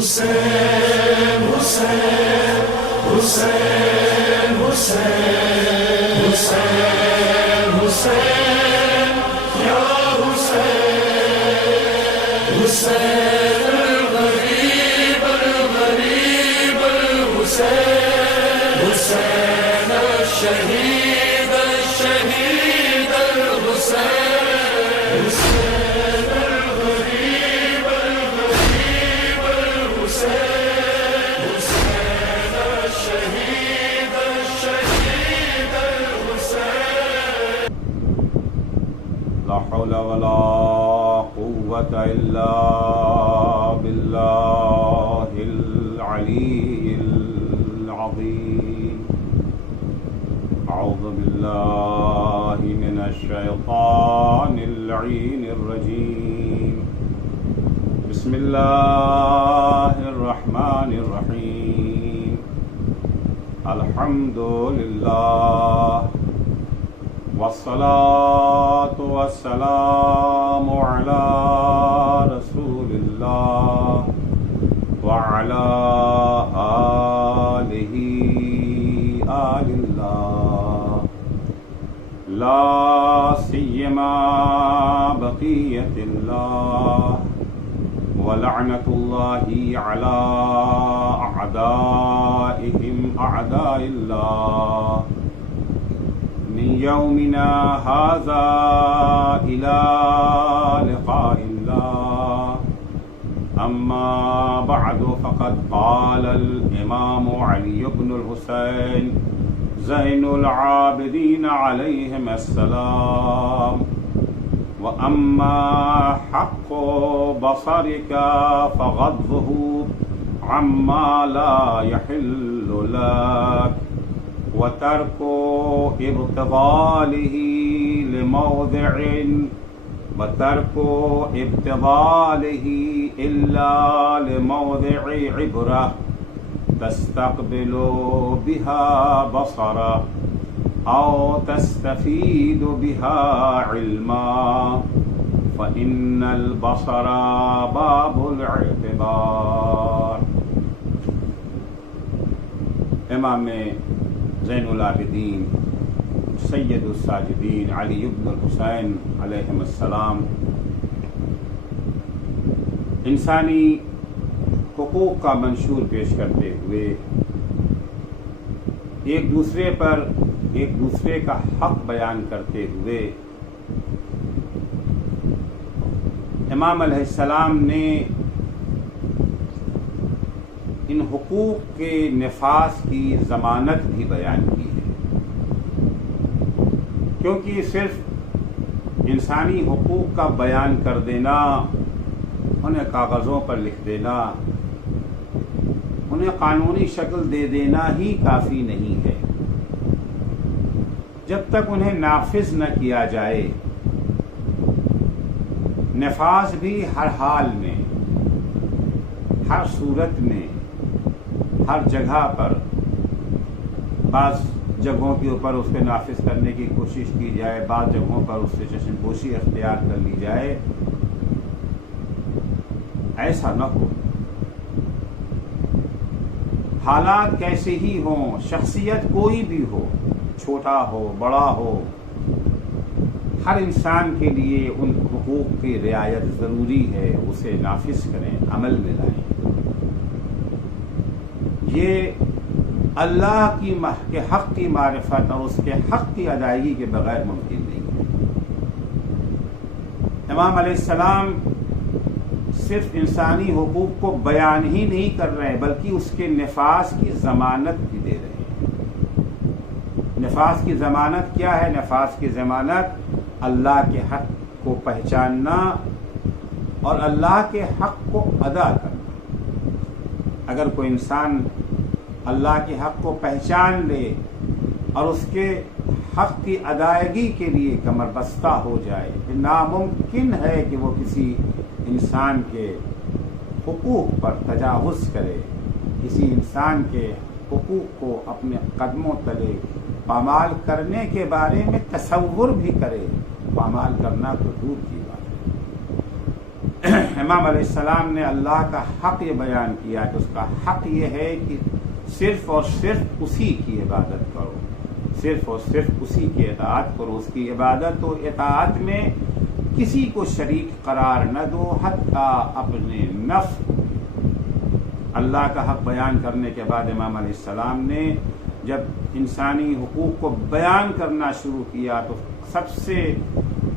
حسین حسین حسین حسین حسین حسین یا حسین حسین الغریب الغریب الحسین حسین الشہید الشہید الحسین حسین الغریب الغریب الحسین حسین الشہید الشہید الحسین. لا حول ولا قوة إلا بالله العلي العظيم. أعوذ بالله من الشيطان اللعين الرجيم. بسم الله الرحمن الرحيم. الحمد لله والصلاة والسلام على رسول الله وعلى آله آل الله لا سيما بقية الله ولعنة الله على أعدائهم أعداء الله من يومنا هذا إلى لقاء الله. أما بعد فقد قال الإمام علي بن الحسين زين العابدين عليهم السلام: وأما حق بصرك فغضه عما لا يحل لك وترك ابتذاله إلا لموضع عبرة تستقبل بها بصرا أو تستفيد بها علما فإن البصر باب الاعتبار. امام زین العابدین سید الساجدین علی بن الحسین علیہم السلام انسانی حقوق کا منشور پیش کرتے ہوئے ایک دوسرے کا حق بیان کرتے ہوئے امام علیہ السلام نے ان حقوق کے نفاذ کی ضمانت بھی بیان کی ہے، کیونکہ صرف انسانی حقوق کا بیان کر دینا، انہیں کاغذوں پر لکھ دینا، انہیں قانونی شکل دے دینا ہی کافی نہیں ہے. جب تک انہیں نافذ نہ کیا جائے، نفاذ بھی ہر حال میں، ہر صورت میں، ہر جگہ پر، بعض جگہوں کے اوپر اس کو نافذ کرنے کی کوشش کی جائے، بعض جگہوں پر اس سے چشم پوشی اختیار کر لی جائے، ایسا نہ ہو. حالات کیسے ہی ہوں، شخصیت کوئی بھی ہو، چھوٹا ہو بڑا ہو، ہر انسان کے لیے ان حقوق کی رعایت ضروری ہے. اسے نافذ کریں، عمل میں لائیں. یہ اللہ کے حق کی معرفت اور اس کے حق کی ادائیگی کے بغیر ممکن نہیں ہے. امام علیہ السلام صرف انسانی حقوق کو بیان ہی نہیں کر رہے بلکہ اس کے نفاذ کی ضمانت بھی دے رہے ہیں. نفاذ کی ضمانت کیا ہے؟ نفاذ کی ضمانت اللہ کے حق کو پہچاننا اور اللہ کے حق کو ادا کرنا. اگر کوئی انسان اللہ کے حق کو پہچان لے اور اس کے حق کی ادائیگی کے لیے کمر بستہ ہو جائے، ناممکن ہے کہ وہ کسی انسان کے حقوق پر تجاوز کرے، کسی انسان کے حقوق کو اپنے قدموں تلے پامال کرنے کے بارے میں تصور بھی کرے. پامال کرنا تو دور کی بات ہے. امام علیہ السلام نے اللہ کا حق یہ بیان کیا کہ اس کا حق یہ ہے کہ صرف اور صرف اسی کی عبادت کرو، صرف اور صرف اسی کی اطاعت کرو، اس کی عبادت و اطاعت میں کسی کو شریک قرار نہ دو، حتیٰ اپنے نفس۔ اللہ کا حق بیان کرنے کے بعد امام علیہ السلام نے جب انسانی حقوق کو بیان کرنا شروع کیا تو سب سے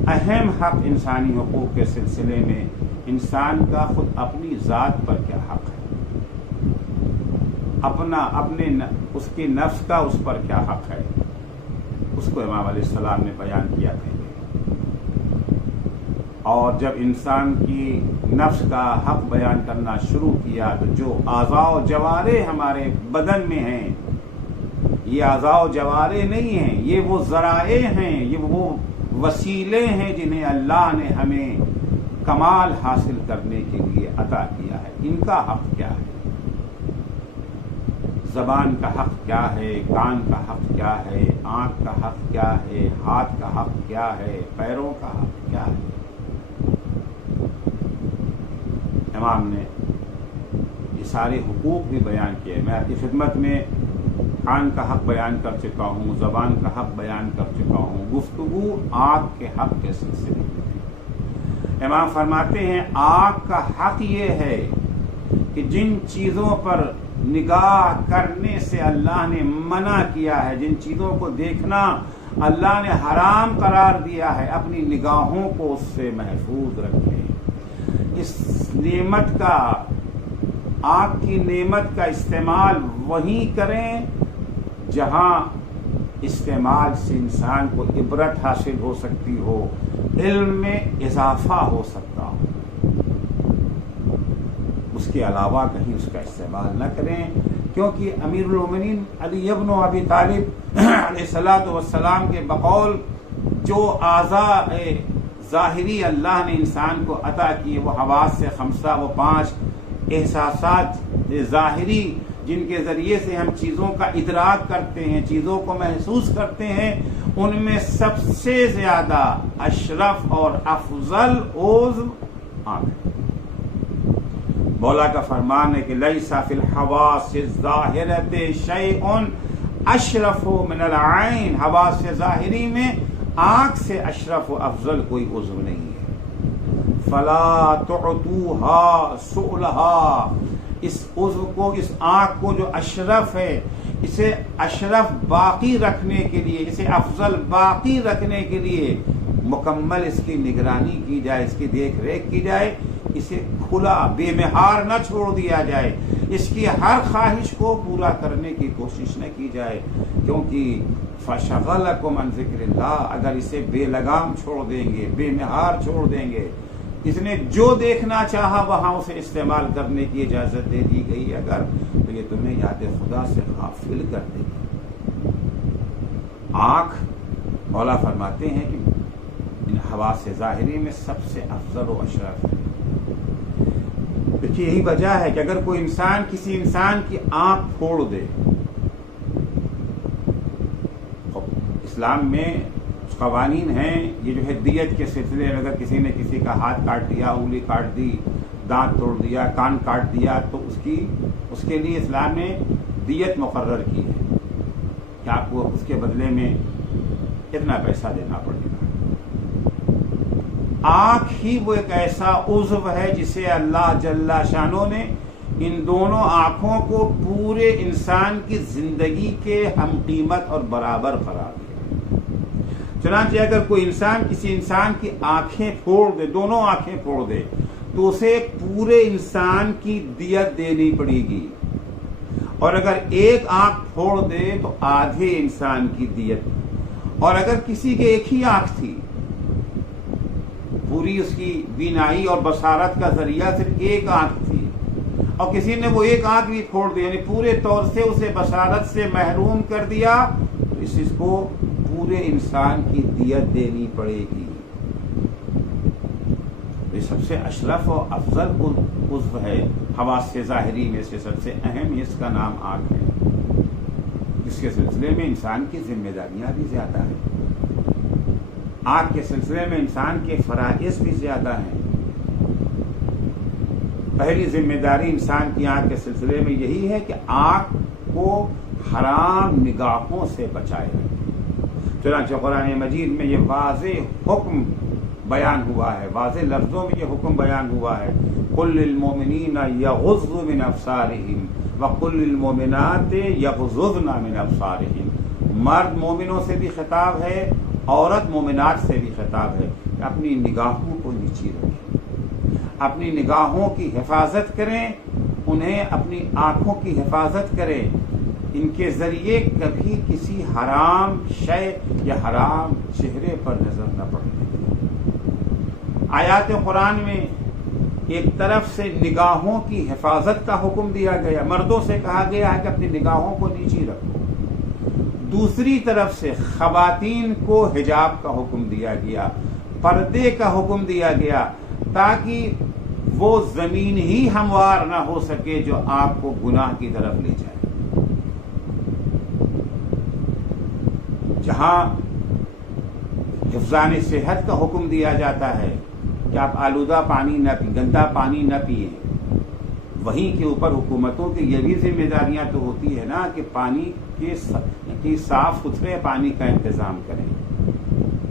اہم حق انسانی حقوق کے سلسلے میں انسان کا خود اپنی ذات پر کیا حق ہے، اس کی نفس کا اس پر کیا حق ہے، اس کو امام علیہ السلام نے بیان کیا تھا۔ اور جب انسان کی نفس کا حق بیان کرنا شروع کیا تو جو اعضاء و جوارح ہمارے بدن میں ہیں، یہ اعضاء و جوارح نہیں ہیں، یہ وہ ذرائع ہیں، یہ وہ وسیلے ہیں جنہیں اللہ نے ہمیں کمال حاصل کرنے کے لیے عطا کیا ہے۔ ان کا حق کیا ہے؟ زبان کا حق کیا ہے، کان کا حق کیا ہے، آنکھ کا حق کیا ہے، ہاتھ کا حق کیا ہے، پیروں کا حق کیا ہے؟ امام نے یہ سارے حقوق بھی بیان کیے۔ میں آپ کی خدمت میں کان کا حق بیان کر چکا ہوں، زبان کا حق بیان کر چکا ہوں، گفتگو آنکھ کے حق کے سلسلے میں امام فرماتے ہیں آنکھ کا حق یہ ہے کہ جن چیزوں پر نگاہ کرنے سے اللہ نے منع کیا ہے، جن چیزوں کو دیکھنا اللہ نے حرام قرار دیا ہے، اپنی نگاہوں کو اس سے محفوظ رکھیں۔ اس نعمت کا، آنکھ کی نعمت کا استعمال وہیں کریں جہاں استعمال سے انسان کو عبرت حاصل ہو سکتی ہو، علم میں اضافہ ہو سکتا ہو۔ اس کے علاوہ کہیں اس کا استعمال نہ کریں، کیونکہ امیر المومنین علی ابن ابی طالب علیہ السلام کے بقول جو اعضاء ظاہری اللہ نے انسان کو عطا کیے، وہ حواس سے خمسہ، وہ 5 احساسات ظاہری جن کے ذریعے سے ہم چیزوں کا ادراک کرتے ہیں، چیزوں کو محسوس کرتے ہیں، ان میں سب سے زیادہ اشرف اور افضل عضو آنکھ ہے۔ مولا کا فرمان ہے کہ لیس فی الحواس الظاہرۃ شیء اشرف من العین، حواس ظاہری میں آنکھ سے اشرف و افضل کوئی عضو نہیں ہے۔ فلا تعطوها سؤلها، اس عضو کو، اس آنکھ کو جو اشرف ہے، اسے اشرف باقی رکھنے کے لیے، اسے افضل باقی رکھنے کے لیے مکمل اس کی نگرانی کی جائے، اس کی دیکھ ریکھ کی جائے، اسے کھلا بے مہار نہ چھوڑ دیا جائے، اس کی ہر خواہش کو پورا کرنے کی کوشش نہ کی جائے، کیونکہ فشغلکم عن ذکر اللہ، اگر اسے بے لگام چھوڑ دیں گے، بے مہار چھوڑ دیں گے، اس نے جو دیکھنا چاہا وہاں اسے استعمال کرنے کی اجازت دے دی گئی اگر، تو یہ تمہیں یاد خدا سے غافل کر دے گی۔ آنکھ مولا فرماتے ہیں کہ ان حواس ظاہری میں سب سے افضل و اشرف ہے۔ دیکھیے یہی وجہ ہے کہ اگر کوئی انسان کسی انسان کی آنکھ پھوڑ دے، اسلام میں قوانین ہیں، یہ جو ہے دیت کے سلسلے میں اگر کسی نے کسی کا ہاتھ کاٹ دیا، انگلی کاٹ دی، دانت توڑ دیا، کان کاٹ دیا، تو اس کے لیے اسلام نے دیت مقرر کی ہے کہ آپ کو اس کے بدلے میں اتنا پیسہ دینا پڑے گا۔ آنکھ ہی وہ ایک ایسا عضو ہے جسے اللہ جل شانہ نے ان دونوں آنکھوں کو پورے انسان کی زندگی کے ہم قیمت اور برابر قرار دیا۔ چنانچہ اگر کوئی انسان کسی انسان کی آنکھیں پھوڑ دے، دونوں آنکھیں پھوڑ دے، تو اسے پورے انسان کی دیت دینی پڑے گی، اور اگر ایک آنکھ پھوڑ دے تو آدھے انسان کی دیت، اور اگر کسی کے ایک ہی آنکھ تھی، پوری اس کی بینائی اور بصارت کا ذریعہ صرف ایک آنکھ تھی، اور کسی نے وہ ایک آنکھ بھی پھوڑ دی، یعنی پورے طور سے اسے بصارت سے محروم کر دیا، تو اس کو پورے انسان کی دیت دینی پڑے گی۔ یہ سب سے اشرف و افضل عضو ہے، حواس ظاہری میں سے سب سے اہم اس کا نام آنکھ ہے، جس کے سلسلے میں انسان کی ذمہ داریاں بھی زیادہ ہیں، آنکھ کے سلسلے میں انسان کے فرائض بھی زیادہ ہیں۔ پہلی ذمہ داری انسان کی آنکھ کے سلسلے میں یہی ہے کہ آنکھ کو حرام نگاہوں سے بچائے رکھے۔ چنانچہ قرآن مجید میں یہ واضح حکم بیان ہوا ہے، واضح لفظوں میں یہ حکم بیان ہوا ہے، قل للمؤمنین یغضوا من ابصارہم وقل للمؤمنات یغضضن من ابصارہم۔ مرد مومنوں سے بھی خطاب ہے، عورت مومنات سے بھی خطاب ہے کہ اپنی نگاہوں کو نیچی رکھیں، اپنی نگاہوں کی حفاظت کریں، انہیں اپنی آنکھوں کی حفاظت کریں، ان کے ذریعے کبھی کسی حرام شے یا حرام چہرے پر نظر نہ پڑنے دیں۔ آیات قرآن میں ایک طرف سے نگاہوں کی حفاظت کا حکم دیا گیا، مردوں سے کہا گیا ہے کہ اپنی نگاہوں کو نیچی رکھو، دوسری طرف سے خواتین کو حجاب کا حکم دیا گیا، پردے کا حکم دیا گیا، تاکہ وہ زمین ہی ہموار نہ ہو سکے جو آپ کو گناہ کی طرف لے جائے۔ جہاں حفظان صحت کا حکم دیا جاتا ہے کہ آپ آلودہ پانی نہ پیئیں، گندا پانی نہ پیئیں، وہیں کے اوپر حکومتوں کی یہ بھی ذمہ داریاں تو ہوتی ہے نا کہ پانی کے صاف ستھرے پانی کا انتظام کریں،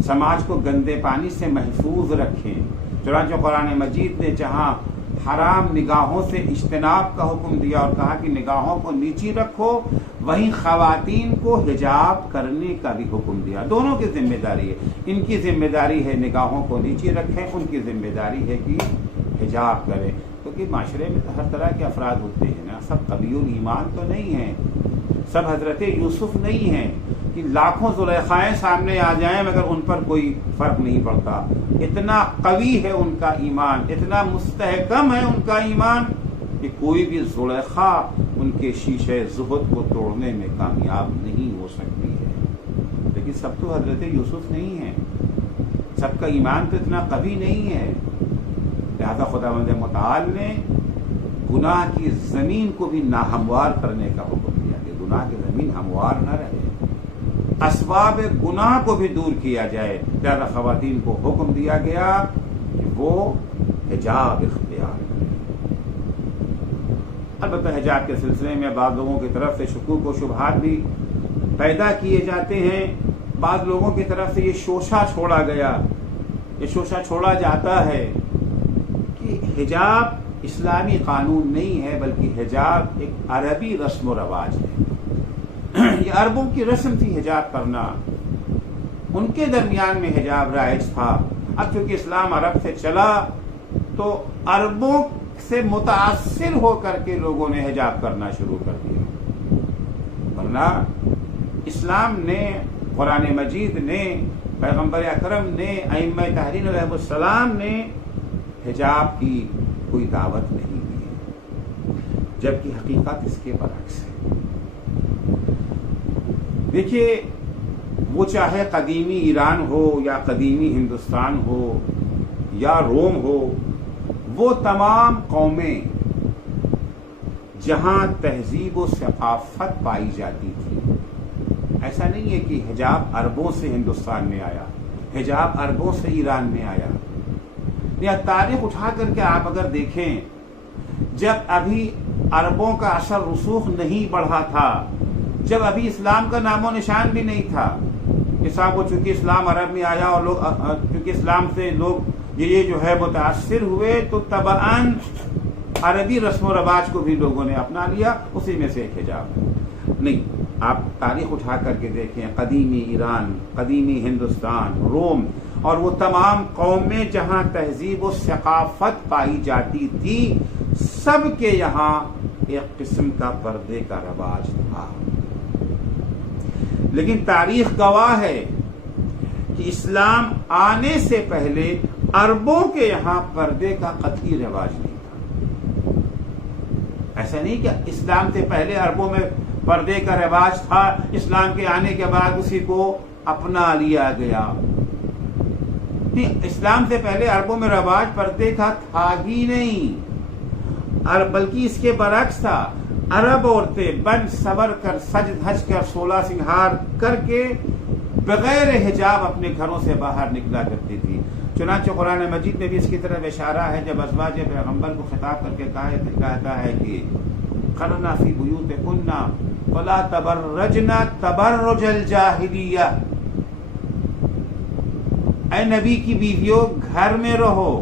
سماج کو گندے پانی سے محفوظ رکھیں۔ چنانچہ قرآن مجید نے جہاں حرام نگاہوں سے اجتناب کا حکم دیا اور کہا کہ نگاہوں کو نیچی رکھو، وہیں خواتین کو حجاب کرنے کا بھی حکم دیا۔ دونوں کی ذمہ داری ہے، ان کی ذمہ داری ہے نگاہوں کو نیچی رکھیں، ان کی ذمہ داری ہے کہ حجاب کریں، کیونکہ معاشرے میں تو ہر طرح کے افراد ہوتے ہیں نا، سب قوی الایمان تو نہیں ہیں، سب حضرت یوسف نہیں ہیں کہ لاکھوں زلیخائیں سامنے آ جائیں مگر ان پر کوئی فرق نہیں پڑتا۔ اتنا قوی ہے ان کا ایمان، اتنا مستحکم ہے ان کا ایمان کہ کوئی بھی زلیخا ان کے شیشے زہد کو توڑنے میں کامیاب نہیں ہو سکتی ہے۔ لیکن سب تو حضرت یوسف نہیں ہیں، سب کا ایمان تو اتنا قوی نہیں ہے، لہذا خداوند متعال نے گناہ کی زمین کو بھی ناہموار کرنے کا حکم دیا کہ گناہ کی زمین ہموار نہ رہے، اسباب گناہ کو بھی دور کیا جائے، لہذا خواتین کو حکم دیا گیا کہ وہ حجاب اختیار کریں۔ البتہ حجاب کے سلسلے میں بعض لوگوں کی طرف سے شکوک و شبہات بھی پیدا کیے جاتے ہیں، بعض لوگوں کی طرف سے یہ شوشہ چھوڑا گیا، یہ شوشہ چھوڑا جاتا ہے کہ حجاب اسلامی قانون نہیں ہے بلکہ حجاب ایک عربی رسم و رواج ہے، یہ عربوں کی رسم تھی حجاب کرنا، ان کے درمیان میں حجاب رائج تھا۔ اب چونکہ اسلام عرب سے چلا تو عربوں سے متاثر ہو کر کے لوگوں نے حجاب کرنا شروع کر دیا، ورنہ اسلام نے، قرآن مجید نے، پیغمبر اکرم نے، ائمہ طاہرین علیہ السلام نے حجاب کی کوئی دعوت نہیں دی ہے، جبکہ حقیقت اس کے برعکس ہے۔ دیکھیے، وہ چاہے قدیمی ایران ہو یا قدیمی ہندوستان ہو یا روم ہو، وہ تمام قومیں جہاں تہذیب و ثقافت پائی جاتی تھی، ایسا نہیں ہے کہ حجاب عربوں سے ہندوستان میں آیا، حجاب عربوں سے ایران میں آیا۔ یا تاریخ اٹھا کر کے آپ اگر دیکھیں، جب ابھی عربوں کا اثر رسوخ نہیں بڑھا تھا، جب ابھی اسلام کا نام و نشان بھی نہیں تھا، کہ صاحب وہ چونکہ اسلام عرب میں آیا اور لوگ چونکہ اسلام سے لوگ یہ جو ہے متاثر ہوئے تو طبعاً عربی رسم و رواج کو بھی لوگوں نے اپنا لیا، اسی میں سے ایک حجاب ہے۔ نہیں، آپ تاریخ اٹھا کر کے دیکھیں، قدیمی ایران، قدیمی ہندوستان، روم اور وہ تمام قومیں جہاں تہذیب و ثقافت پائی جاتی تھی، سب کے یہاں ایک قسم کا پردے کا رواج تھا۔ لیکن تاریخ گواہ ہے کہ اسلام آنے سے پہلے عربوں کے یہاں پردے کا قطعی رواج نہیں تھا۔ ایسا نہیں کہ اسلام سے پہلے عربوں میں پردے کا رواج تھا، اسلام کے آنے کے بعد اسی کو اپنا لیا گیا۔ اسلام سے پہلے عربوں میں رواج پردے کا تھا ہی نہیں، بلکہ اس کے برعکس تھا۔ عرب عورتیں بن سور کر، سج دھج کر، 16 سنگھار کر کے بغیر حجاب اپنے گھروں سے باہر نکلا کرتی تھی۔ چنانچہ قرآن مجید میں بھی اس کی طرف اشارہ ہے، جب ازواج پیغمبر کو خطاب کر کے کہتا ہے کہ قرنا فی بیوتکن ولا تبرجن تبرج الجاہلیہ، اے نبی کی بیویوں گھر میں رہو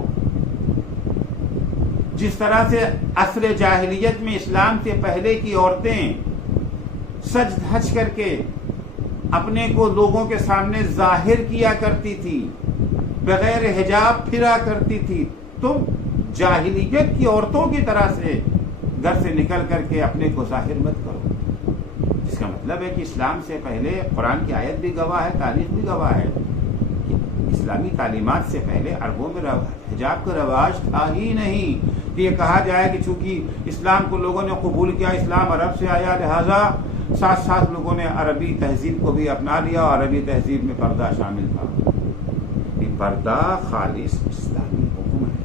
جس طرح سے عصر جاہلیت میں اسلام سے پہلے کی عورتیں سج دھج کر کے اپنے کو لوگوں کے سامنے ظاہر کیا کرتی تھی، بغیر حجاب پھرا کرتی تھی، تم جاہلیت کی عورتوں کی طرح سے گھر سے نکل کر کے اپنے کو ظاہر مت کرو۔ جس کا مطلب ہے کہ اسلام سے پہلے قرآن کی آیت بھی گواہ ہے، تاریخ بھی گواہ ہے کہ اسلامی تعلیمات سے پہلے عربوں میں حجاب کا رواج تھا ہی نہیں کہ یہ کہا جائے کہ چونکہ اسلام کو لوگوں نے قبول کیا، اسلام عرب سے آیا، لہذا ساتھ ساتھ لوگوں نے عربی تہذیب کو بھی اپنا لیا اور عربی تہذیب میں پردہ شامل تھا۔ یہ پردہ خالص اسلامی حکم ہے۔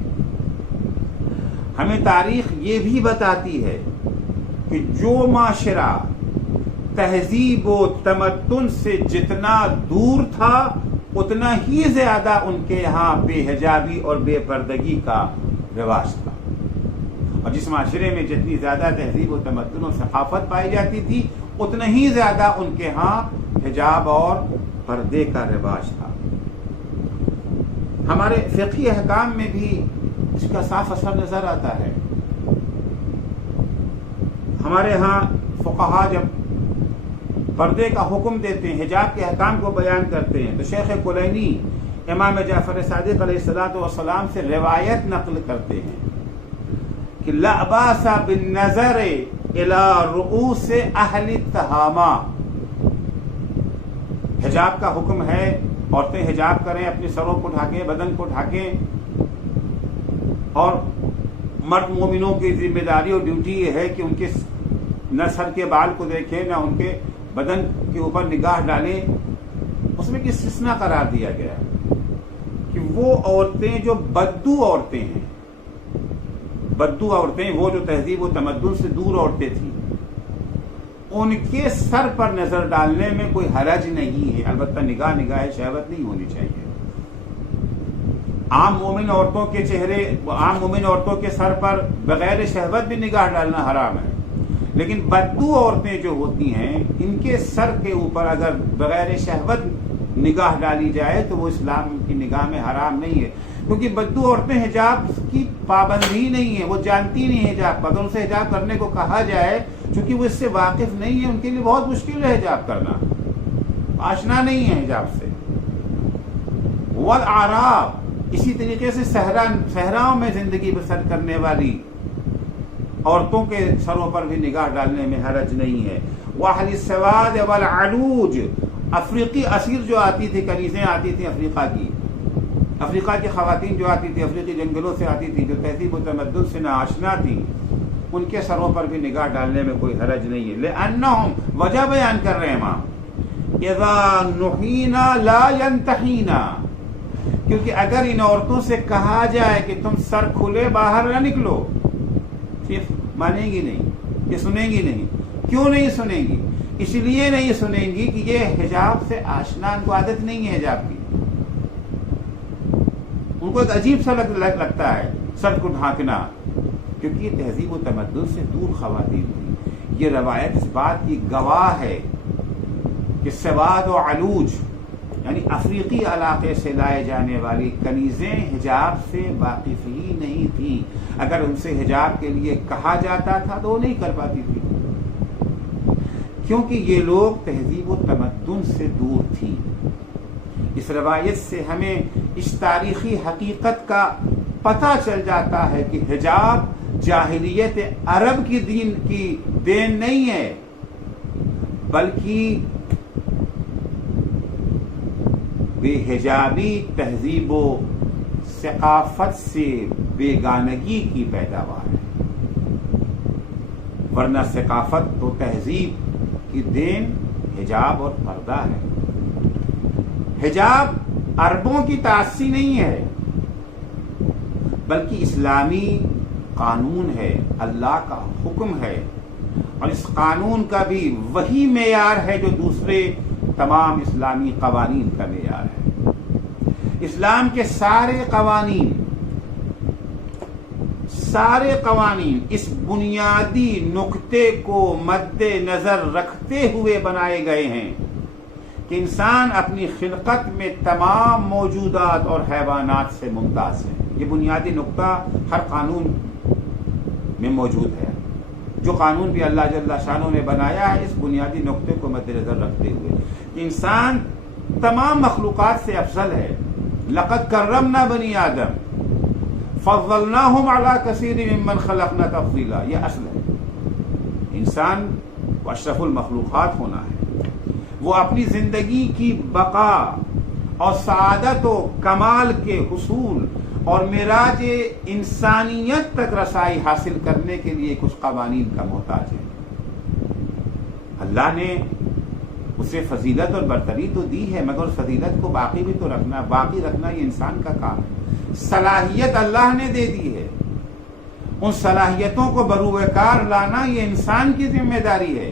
ہمیں تاریخ یہ بھی بتاتی ہے کہ جو معاشرہ تہذیب و تمدن سے جتنا دور تھا اتنا ہی زیادہ ان کے یہاں بے حجابی اور بے پردگی کا رواج تھا، اور جس معاشرے میں جتنی زیادہ تہذیب و تمدن و ثقافت پائی جاتی تھی اتنا ہی زیادہ ان کے ہاں حجاب اور پردے کا رواج تھا۔ ہمارے فقہی احکام میں بھی اس کا صاف اثر نظر آتا ہے۔ ہمارے ہاں فقہا جب پردے کا حکم دیتے ہیں، حجاب کے احکام کو بیان کرتے ہیں، تو شیخ کلینی امام جعفر صادق علیہ الصلوۃ والسلام سے روایت نقل کرتے ہیں کہ لا باس بالنظر الى رؤوس اہل التہامہ، حجاب کا حکم ہے، عورتیں حجاب کریں، اپنے سروں کو ڈھانکیں، بدن کو ڈھانکیں، اور مرد مومنوں کی ذمہ داری اور ڈیوٹی یہ ہے کہ ان کے نہ سر کے بال کو دیکھیں نہ ان کے بدن کے اوپر نگاہ ڈالیں۔ اس میں کس استثناء قرار دیا گیا کہ وہ عورتیں جو بدو عورتیں ہیں، بدو عورتیں، وہ جو تہذیب و تمدن سے دور عورتیں تھیں، ان کے سر پر نظر ڈالنے میں کوئی حرج نہیں ہے، البتہ نگاہ شہوت نہیں ہونی چاہیے۔ عام مومن عورتوں کے چہرے، عام مومن عورتوں کے سر پر بغیر شہوت بھی نگاہ ڈالنا حرام ہے، لیکن بدو عورتیں جو ہوتی ہیں ان کے سر کے اوپر اگر بغیر شہوت نگاہ ڈالی جائے تو وہ اسلام کی نگاہ میں حرام نہیں ہے، کیونکہ بدو عورتیں حجاب کی پابندی نہیں ہے، وہ جانتی نہیں حجاب کا، تو ان سے حجاب کرنے کو کہا جائے چونکہ وہ اس سے واقف نہیں ہے، ان کے لیے بہت مشکل ہے حجاب کرنا، آشنا نہیں ہے حجاب سے۔ والاعراب، اسی طریقے سے صحراؤں میں زندگی بسر کرنے والی عورتوں کے سروں پر بھی نگاہ ڈالنے میں حرج نہیں ہے۔ واہل السواد والعلوج، افریقی اسیر جو آتی تھی، کنیزیں آتی تھیں افریقہ کی خواتین جو آتی تھی، افریقی جنگلوں سے آتی تھی، جو تہذیب و تمدن سے ناآشنا تھی، ان کے سروں پر بھی نگاہ ڈالنے میں کوئی حرج نہیں ہے۔ لأنہم، وجہ بیان کر رہے ہیں ماں، اذا نحینا لا ینتحینا، کیونکہ اگر ان عورتوں سے کہا جائے کہ تم سر کھلے باہر نہ نکلو، پھر مانیں گی نہیں، یہ سنیں گی نہیں۔ کیوں نہیں سنیں گی؟ اس لیے نہیں سنیں گی کہ یہ حجاب سے آشنا، ان کو عادت نہیں ہے حجاب کی، ان کو ایک عجیب سا لگتا ہے سر کو ڈھانکنا، کیونکہ یہ تہذیب و تمدن سے دور خواتین تھی۔ یہ روایت اس بات کی گواہ ہے کہ سواد و علوج یعنی افریقی علاقے سے لائے جانے والی کنیزیں حجاب سے واقف ہی نہیں تھیں، اگر ان سے حجاب کے لیے کہا جاتا تھا تو وہ نہیں کر پاتی تھی، کیونکہ یہ لوگ تہذیب و تمدن سے دور تھیں۔ اس روایت سے ہمیں اس تاریخی حقیقت کا پتہ چل جاتا ہے کہ حجاب جاہلیت عرب کی دین کی دین نہیں ہے، بلکہ بے حجابی تہذیب و ثقافت سے بیگانگی کی پیداوار ہے، ورنہ ثقافت تو تہذیب کی دین حجاب اور پردہ ہے۔ حجاب عربوں کی تاثیر نہیں ہے، بلکہ اسلامی قانون ہے، اللہ کا حکم ہے، اور اس قانون کا بھی وہی معیار ہے جو دوسرے تمام اسلامی قوانین کا معیار ہے۔ اسلام کے سارے قوانین اس بنیادی نقطے کو مد نظر رکھتے ہوئے بنائے گئے ہیں کہ انسان اپنی خلقت میں تمام موجودات اور حیوانات سے ممتاز ہے. یہ بنیادی نقطہ ہر قانون میں موجود ہے. جو قانون بھی اللہ جل شانہ نے بنایا ہے اس بنیادی نقطے کو مد نظر رکھتے ہوئے کہ انسان تمام مخلوقات سے افضل ہے. لقد کرمنا بنی آدم فضلناہم علی کثیر ممن خلقنا تفضیلا. یہ اصل ہے. انسان کو اشرف المخلوقات ہونا ہے. وہ اپنی زندگی کی بقا اور سعادت و کمال کے حصول اور معراج انسانیت تک رسائی حاصل کرنے کے لیے کچھ قوانین کا محتاج ہے. اللہ نے اسے فضیلت اور برتری تو دی ہے مگر فضیلت کو باقی رکھنا یہ انسان کا کام ہے. صلاحیت اللہ نے دے دی ہے. ان صلاحیتوں کو بروئے کار لانا یہ انسان کی ذمہ داری ہے.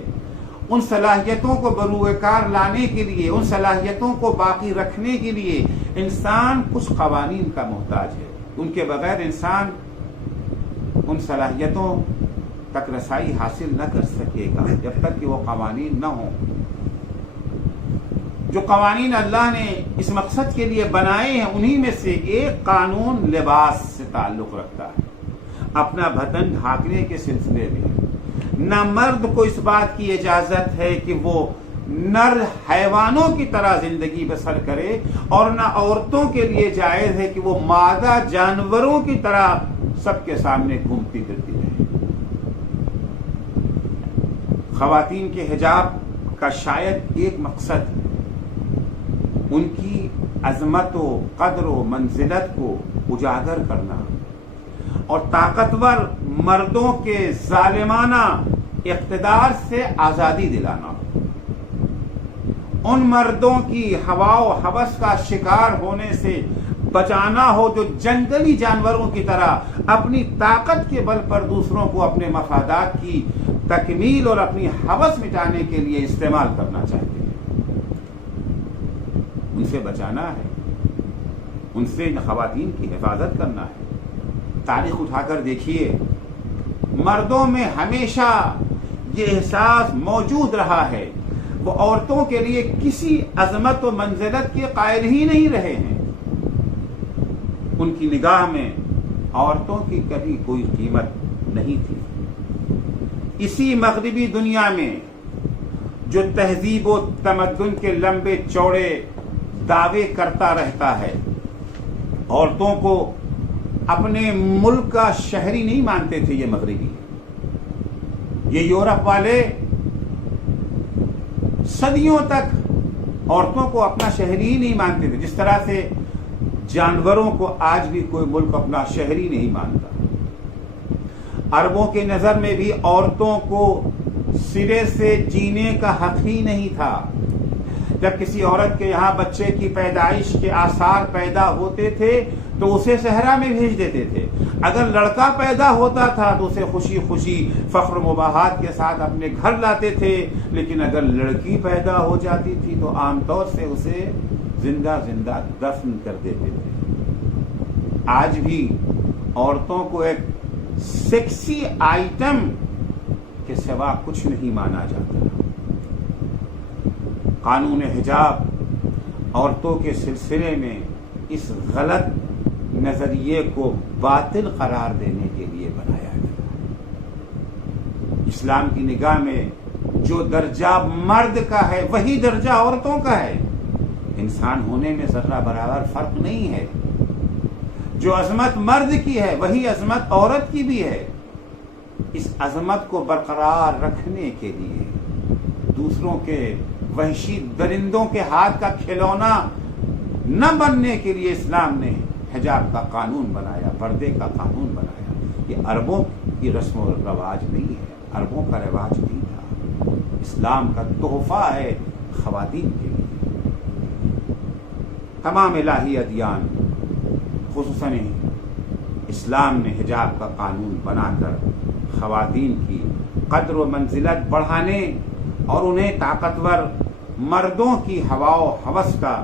ان صلاحیتوں کو بروئے کار لانے کے لیے ان صلاحیتوں کو باقی رکھنے کے لیے انسان کچھ قوانین کا محتاج ہے. ان کے بغیر انسان ان صلاحیتوں تک رسائی حاصل نہ کر سکے گا جب تک کہ وہ قوانین نہ ہوں. جو قوانین اللہ نے اس مقصد کے لیے بنائے ہیں انہی میں سے ایک قانون لباس سے تعلق رکھتا ہے. اپنا بدن ڈھانکنے کے سلسلے میں نہ مرد کو اس بات کی اجازت ہے کہ وہ نر حیوانوں کی طرح زندگی بسر کرے اور نہ عورتوں کے لیے جائز ہے کہ وہ مادہ جانوروں کی طرح سب کے سامنے گھومتی پھرتی رہے. خواتین کے حجاب کا شاید ایک مقصد ہے ان کی عظمت و قدر و منزلت کو اجاگر کرنا اور طاقتور مردوں کے ظالمانہ اقتدار سے آزادی دلانا. ان مردوں کی ہوا و ہوس کا شکار ہونے سے بچانا ہو جو جنگلی جانوروں کی طرح اپنی طاقت کے بل پر دوسروں کو اپنے مفادات کی تکمیل اور اپنی ہوس مٹانے کے لیے استعمال کرنا چاہتے ہیں. ان سے بچانا ہے. ان سے خواتین کی حفاظت کرنا ہے. تاریخ اٹھا کر دیکھیے مردوں میں ہمیشہ یہ احساس موجود رہا ہے وہ عورتوں کے لیے کسی عظمت و منزلت کے قائل ہی نہیں رہے ہیں. ان کی نگاہ میں عورتوں کی کبھی کوئی قیمت نہیں تھی. اسی مغربی دنیا میں جو تہذیب و تمدن کے لمبے چوڑے دعوے کرتا رہتا ہے عورتوں کو اپنے ملک کا شہری نہیں مانتے تھے. یہ مغربی یہ یورپ والے صدیوں تک عورتوں کو اپنا شہری ہی نہیں مانتے تھے جس طرح سے جانوروں کو آج بھی کوئی ملک اپنا شہری نہیں مانتا. عربوں کی نظر میں بھی عورتوں کو سرے سے جینے کا حق ہی نہیں تھا. جب کسی عورت کے یہاں بچے کی پیدائش کے آثار پیدا ہوتے تھے تو اسے صحرا میں بھیج دیتے تھے. اگر لڑکا پیدا ہوتا تھا تو اسے خوشی خوشی فخر مباحات کے ساتھ اپنے گھر لاتے تھے. لیکن اگر لڑکی پیدا ہو جاتی تھی تو عام طور سے اسے زندہ زندہ دفن کر دیتے تھے. آج بھی عورتوں کو ایک سیکسی آئٹم کے سوا کچھ نہیں مانا جاتا. قانون حجاب عورتوں کے سلسلے میں اس غلط نظریے کو باطل قرار دینے کے لیے بنایا گیا. اسلام کی نگاہ میں جو درجہ مرد کا ہے وہی درجہ عورتوں کا ہے. انسان ہونے میں ذرہ برابر فرق نہیں ہے. جو عظمت مرد کی ہے وہی عظمت عورت کی بھی ہے. اس عظمت کو برقرار رکھنے کے لیے دوسروں کے وحشی درندوں کے ہاتھ کا کھلونا نہ بننے کے لیے اسلام نے حجاب کا قانون بنایا, پردے کا قانون بنایا. یہ عربوں کی رسم و رواج نہیں ہے, عربوں کا رواج نہیں تھا. اسلام کا تحفہ ہے خواتین کے لیے. تمام الہی ادیان خصوصاً اسلام نے حجاب کا قانون بنا کر خواتین کی قدر و منزلت بڑھانے اور انہیں طاقتور مردوں کی ہوا و ہوس کا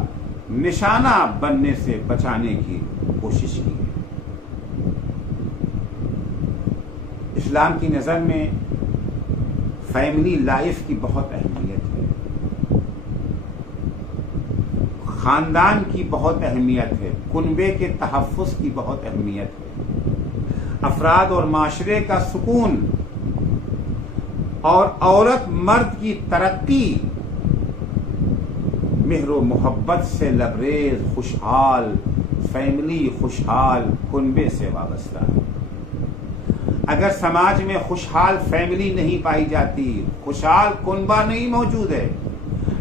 نشانہ بننے سے بچانے کی کوشش کی ہے۔ اسلام کی نظر میں فیملی لائف کی بہت اہمیت ہے، خاندان کی بہت اہمیت ہے، کنبے کے تحفظ کی بہت اہمیت ہے، افراد اور معاشرے کا سکون اور عورت مرد کی ترقی مہر و محبت سے لبریز خوشحال فیملی، خوشحال کنبے سے وابستہ ہے۔ اگر سماج میں خوشحال فیملی نہیں پائی جاتی، خوشحال کنبہ نہیں موجود ہے،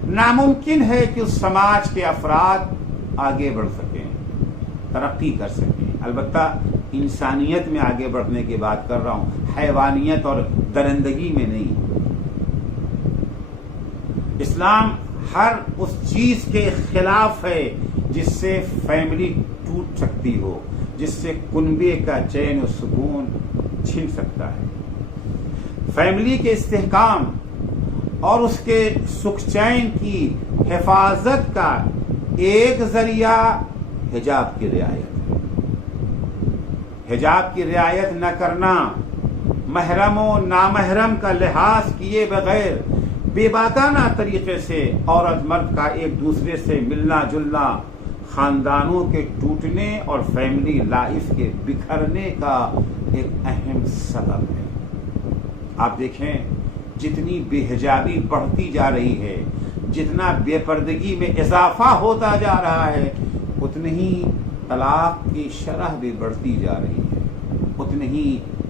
ناممکن ہے کہ اس سماج کے افراد آگے بڑھ سکیں، ترقی کر سکیں۔ البتہ انسانیت میں آگے بڑھنے کی بات کر رہا ہوں، حیوانیت اور درندگی میں نہیں۔ اسلام ہر اس چیز کے خلاف ہے جس سے فیملی ٹوٹ سکتی ہو، جس سے کنبے کا چین و سکون چھن سکتا ہے۔ فیملی کے استحکام اور اس کے سکھ چین کی حفاظت کا ایک ذریعہ حجاب کی رعایت ہے۔ حجاب کی رعایت نہ کرنا، محرم و نامحرم کا لحاظ کیے بغیر بے باکانہ طریقے سے عورت مرد کا ایک دوسرے سے ملنا جلنا خاندانوں کے ٹوٹنے اور فیملی لائف کے بکھرنے کا ایک اہم سبب ہے۔ آپ دیکھیں جتنی بے حجابی بڑھتی جا رہی ہے، جتنا بے پردگی میں اضافہ ہوتا جا رہا ہے، اتنی ہی طلاق کی شرح بھی بڑھتی جا رہی ہے، اتنے ہی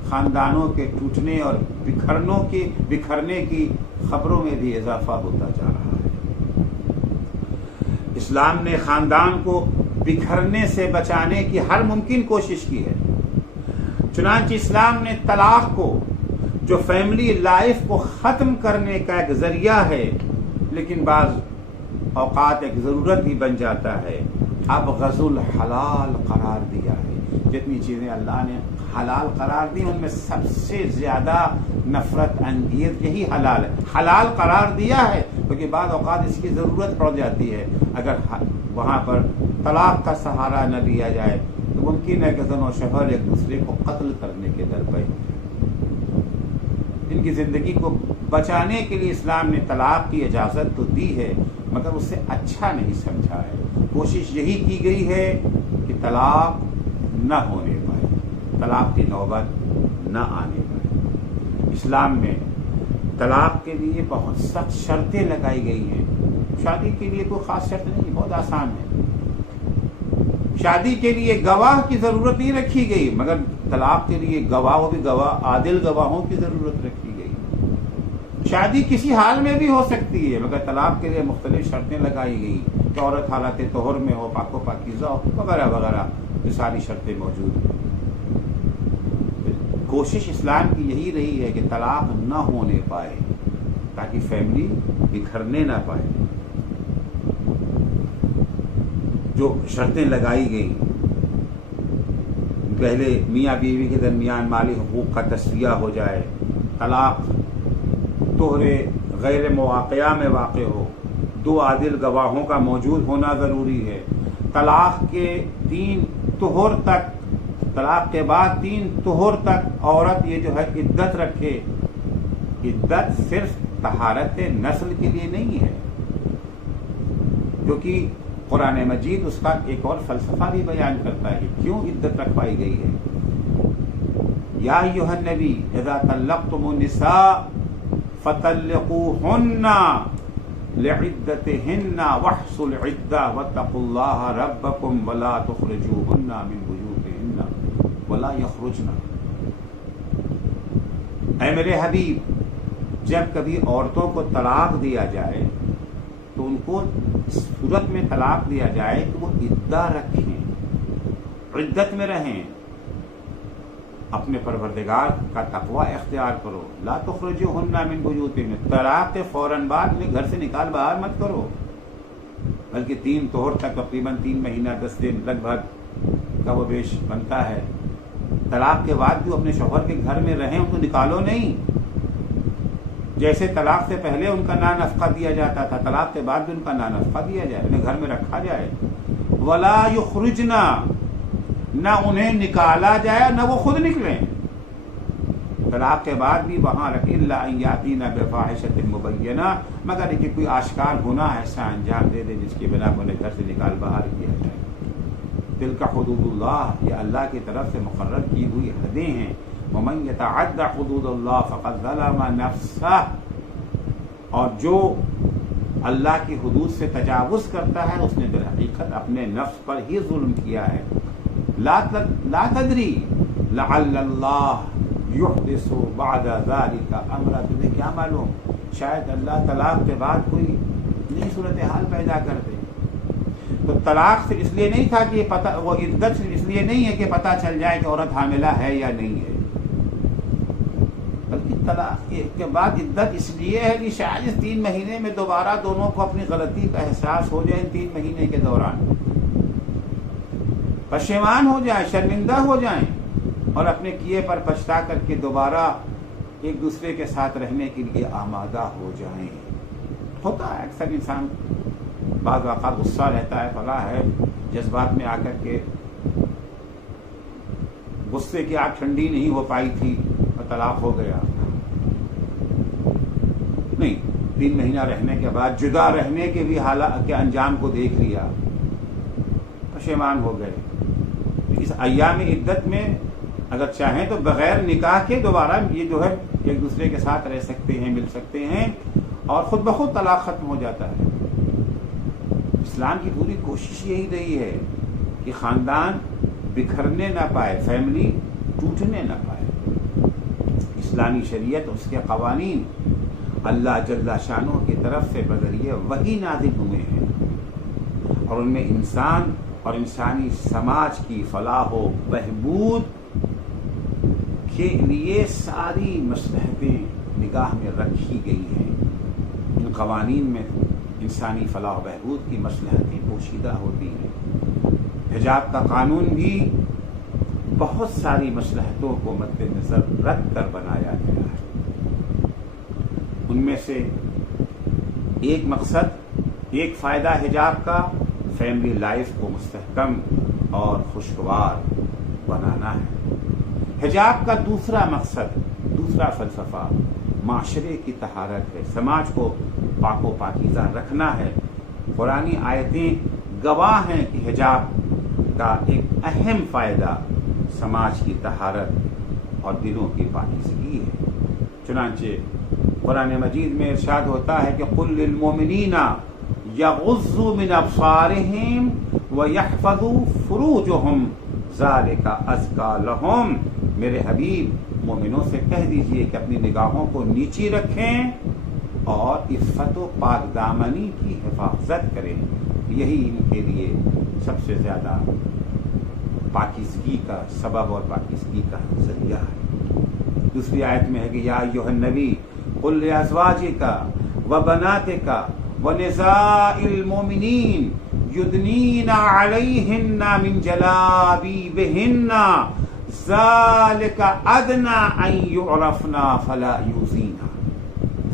خاندانوں کے ٹوٹنے اور بکھرنے کی خبروں میں بھی اضافہ ہوتا جا رہا ہے۔ اسلام نے خاندان کو بکھرنے سے بچانے کی ہر ممکن کوشش کی ہے۔ چنانچہ اسلام نے طلاق کو، جو فیملی لائف کو ختم کرنے کا ایک ذریعہ ہے لیکن بعض اوقات ایک ضرورت بھی بن جاتا ہے، اب غزو الحلال قرار دیا ہے۔ جتنی چیزیں اللہ نے حلال قرار دی ان میں سب سے زیادہ نفرت انگیز یہی حلال ہے۔ حلال قرار دیا ہے کیونکہ بعض اوقات اس کی ضرورت پڑ جاتی ہے۔ اگر وہاں پر طلاق کا سہارا نہ لیا جائے تو ممکن ہے کہ زن و شوہر ایک دوسرے کو قتل کرنے کے در پہ ان کی زندگی کو بچانے کے لیے اسلام نے طلاق کی اجازت تو دی ہے مگر اسے اچھا نہیں سمجھا ہے۔ کوشش یہی کی گئی ہے کہ طلاق نہ ہونے پائے، طلاق کی نوبت نہ آنے پائے۔ اسلام میں طلاق کے لیے بہت سخت شرطیں لگائی گئی ہیں۔ شادی کے لیے کوئی خاص شرط نہیں، بہت آسان ہے۔ شادی کے لیے گواہ کی ضرورت نہیں رکھی گئی مگر طلاق کے لیے عادل گواہوں کی ضرورت رکھی گئی۔ شادی کسی حال میں بھی ہو سکتی ہے مگر طلاق کے لیے مختلف شرطیں لگائی گئی کہ عورت حالت طہر میں ہو، پاک و پاکیزہ ہو، وغیرہ وغیرہ، یہ ساری شرطیں موجود ہیں۔ کوشش اسلام کی یہی رہی ہے کہ طلاق نہ ہونے پائے تاکہ فیملی بکھرنے نہ پائے۔ جو شرطیں لگائی گئیں، پہلے میاں بیوی کے درمیان مالی حقوق کا تسویہ ہو جائے، طلاق طہر غیر مواقعہ میں واقع ہو، 2 عادل گواہوں کا موجود ہونا ضروری ہے، طلاق کے بعد 3 طہر تک عورت یہ جو ہے عدت رکھے۔ عدت صرف طہارت نسل کے لیے نہیں ہے، کیونکہ قرآن مجید اس کا ایک اور فلسفہ بھی بیان کرتا ہے کیوں عدت رکھوائی گئی ہے۔ یا ایھا النبی اذا طلقتم النساء فطلقوهن لعدتهن واحصوا العدة واتقوا الله ربكم ولا تخرجوهن من بيوتهن ولا يخرجن۔ اے میرے حبیب، جب کبھی عورتوں کو طلاق دیا جائے تو ان کو اس صورت میں طلاق دیا جائے کہ وہ عدت رکھیں، عدت میں رہیں، اپنے پروردگار کا تقوی اختیار کرو۔ لا تخرجوهن من بیوتہن، طلاق کے فوراً بعد انہیں گھر سے نکال باہر مت کرو، بلکہ 3 طہر تک تقریباً 3 مہینہ 10 دن لگ بھگ کا وہ بیش بنتا ہے۔ طلاق کے بعد بھی اپنے شوہر کے گھر میں رہیں، ان کو نکالو نہیں۔ جیسے طلاق سے پہلے ان کا نا نفقہ دیا جاتا تھا، طلاق کے بعد بھی ان کا نا نفقہ دیا جائے، انہیں گھر میں رکھا جائے. ولا یخرجنا، نہ انہیں نکالا جائے نہ وہ خود نکلیں. طلاق کے بعد بھی وہاں رکھ الا ان یاتینا بفاحشۃ مبینہ، مگر کہ کوئی آشکار گناہ ایسا انجام دے دے جس کی بنا پر انہیں گھر سے نکال باہر کیا جائے. تلک حدود اللہ، یہ اللہ کی طرف سے مقرر کی ہوئی حدیں ہیں. ومن یتعد حدود اللہ فقد ظلم نفسہ، اور جو اللہ کی حدود سے تجاوز کرتا ہے اس نے بالحقیقت اپنے نفس پر ہی ظلم کیا ہے. لا تدری لعل اللہ یحدث بعد ذلک امرا، تمہیں کیا معلوم شاید اللہ طلاق کے بعد کوئی نئی صورتحال پیدا کر دے. تو طلاق سے اس لیے نہیں تھا کہ پتہ، وہ عدت سے اس لیے نہیں ہے کہ پتہ چل جائے کہ عورت حاملہ ہے یا نہیں ہے، بلکہ طلاق کے بعد عدت اس لیے ہے کہ شاید اس 3 مہینے میں دوبارہ دونوں کو اپنی غلطی کا احساس ہو جائے. 3 مہینے کے دوران پشیمان ہو جائیں، شرمندہ ہو جائیں اور اپنے کیے پر پچھتا کر کے دوبارہ ایک دوسرے کے ساتھ رہنے کے لیے آمادہ ہو جائیں. ہوتا ہے اکثر انسان بعض اوقات غصہ رہتا ہے، فلاں ہے، جذبات میں آ کر کے غصے کی آگ ٹھنڈی نہیں ہو پائی تھی اور طلاق ہو گیا. نہیں، 3 مہینہ رہنے کے بعد جدا رہنے کے بھی حالات کے انجام کو دیکھ لیا، پشیمان ہو گئے. اس ایام عدت میں اگر چاہیں تو بغیر نکاح کے دوبارہ یہ جو ہے ایک دوسرے کے ساتھ رہ سکتے ہیں، مل سکتے ہیں اور خود بخود طلاق ختم ہو جاتا ہے. اسلام کی پوری کوشش یہی رہی ہے کہ خاندان بکھرنے نہ پائے، فیملی ٹوٹنے نہ پائے. اسلامی شریعت اور اس کے قوانین اللہ جل شانہ کی طرف سے بذریعہ وحی نازل ہوئے ہیں اور ان میں انسان اور انسانی سماج کی فلاح و بہبود کے لیے ساری مصلحتیں نگاہ میں رکھی گئی ہیں. ان قوانین میں انسانی فلاح و بہبود کی مصلحتیں پوشیدہ ہوتی ہیں. حجاب کا قانون بھی بہت ساری مصلحتوں کو مد نظر رکھ کر بنایا گیا ہے. ان میں سے ایک مقصد، ایک فائدہ حجاب کا فیملی لائف کو مستحکم اور خوشگوار بنانا ہے. حجاب کا دوسرا مقصد، دوسرا فلسفہ معاشرے کی طہارت ہے، سماج کو پاک و پاکیزہ رکھنا ہے. قرآنی آیتیں گواہ ہیں کہ حجاب کا ایک اہم فائدہ سماج کی طہارت اور دلوں کی پاکیزگی ہے. چنانچہ قرآن مجید میں ارشاد ہوتا ہے کہ قل للمؤمنین یغضوا من ابصارہم ویحفظوا فروجہم ذالک ازکی لہم. میرے حبیب مومنوں سے کہہ دیجئے کہ اپنی نگاہوں کو نیچی رکھیں اور عفت و پاک دامنی کی حفاظت کریں، یہی ان کے لیے سب سے زیادہ پاکیزگی کا سبب اور پاکیزگی کا ذریعہ ہے. دوسری آیت میں ہے کہ یا ایھا النبی قل لازواجک وبناتک ونساء المؤمنین یدنین علیہن من جلابیبہن ذالک ادنی ان یعرفن فلا یؤذین.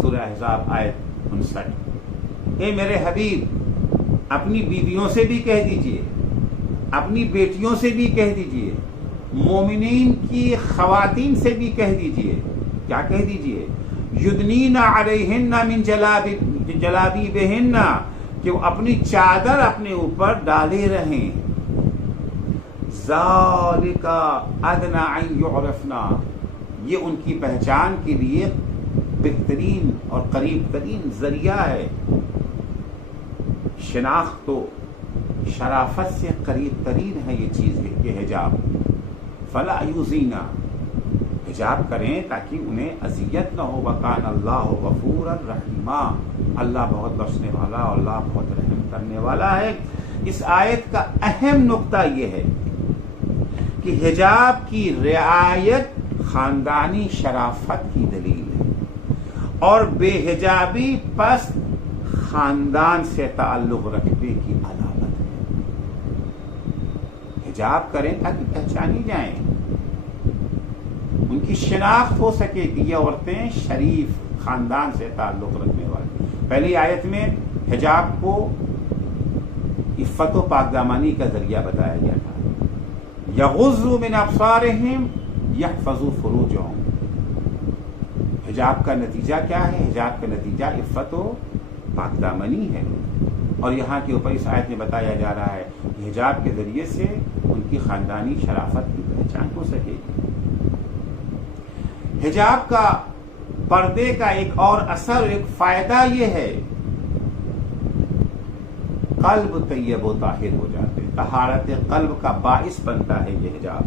سورہ احزاب آیت 59. اے میرے حبیب اپنی بیویوں سے بھی کہہ دیجئے، اپنی بیٹیوں سے بھی کہہ دیجئے، مومنین کی خواتین سے بھی کہہ دیجئے. کیا کہہ دیجئے؟ یدنین علیہن من جلابیبہن، کہ وہ اپنی چادر اپنے اوپر ڈالے رہیں. ذالک ادنی ان یعرفن، یہ ان کی پہچان کے لیے بہترین اور قریب ترین ذریعہ ہے. شناخت تو شرافت سے قریب ترین ہے یہ چیز ہے کہ حجاب. فلا یؤذینا، حجاب کریں تاکہ انہیں اذیت نہ ہو. وکان اللہ غفورا رحیما، اللہ بہت بخشنے والا اور اللہ بہت رحم کرنے والا ہے. اس آیت کا اہم نقطہ یہ ہے کہ حجاب کی رعایت خاندانی شرافت کی دلیل ہے اور بے حجابی پس خاندان سے تعلق رکھنے کی علامت ہے. حجاب کریں تاکہ پہچانی جائیں، ان کی شناخت ہو سکے کہ یہ عورتیں شریف خاندان سے تعلق رکھنے والے. پہلی آیت میں حجاب کو عفت و پاکدامانی کا ذریعہ بتایا گیا تھا. یغضوا من ابصارہم یحفظوا فروجہم. حجاب کا نتیجہ کیا ہے؟ حجاب کا نتیجہ عفت و پاکدامنی ہے. اور یہاں کے اوپر اس آیت میں بتایا جا رہا ہے کہ حجاب کے ذریعے سے ان کی خاندانی شرافت کی پہچان ہو سکے گی. حجاب کا، پردے کا ایک اور اثر، ایک فائدہ یہ ہے، قلب طیب و طاہر ہو جاتے ہیں. طہارت قلب کا باعث بنتا ہے یہ حجاب.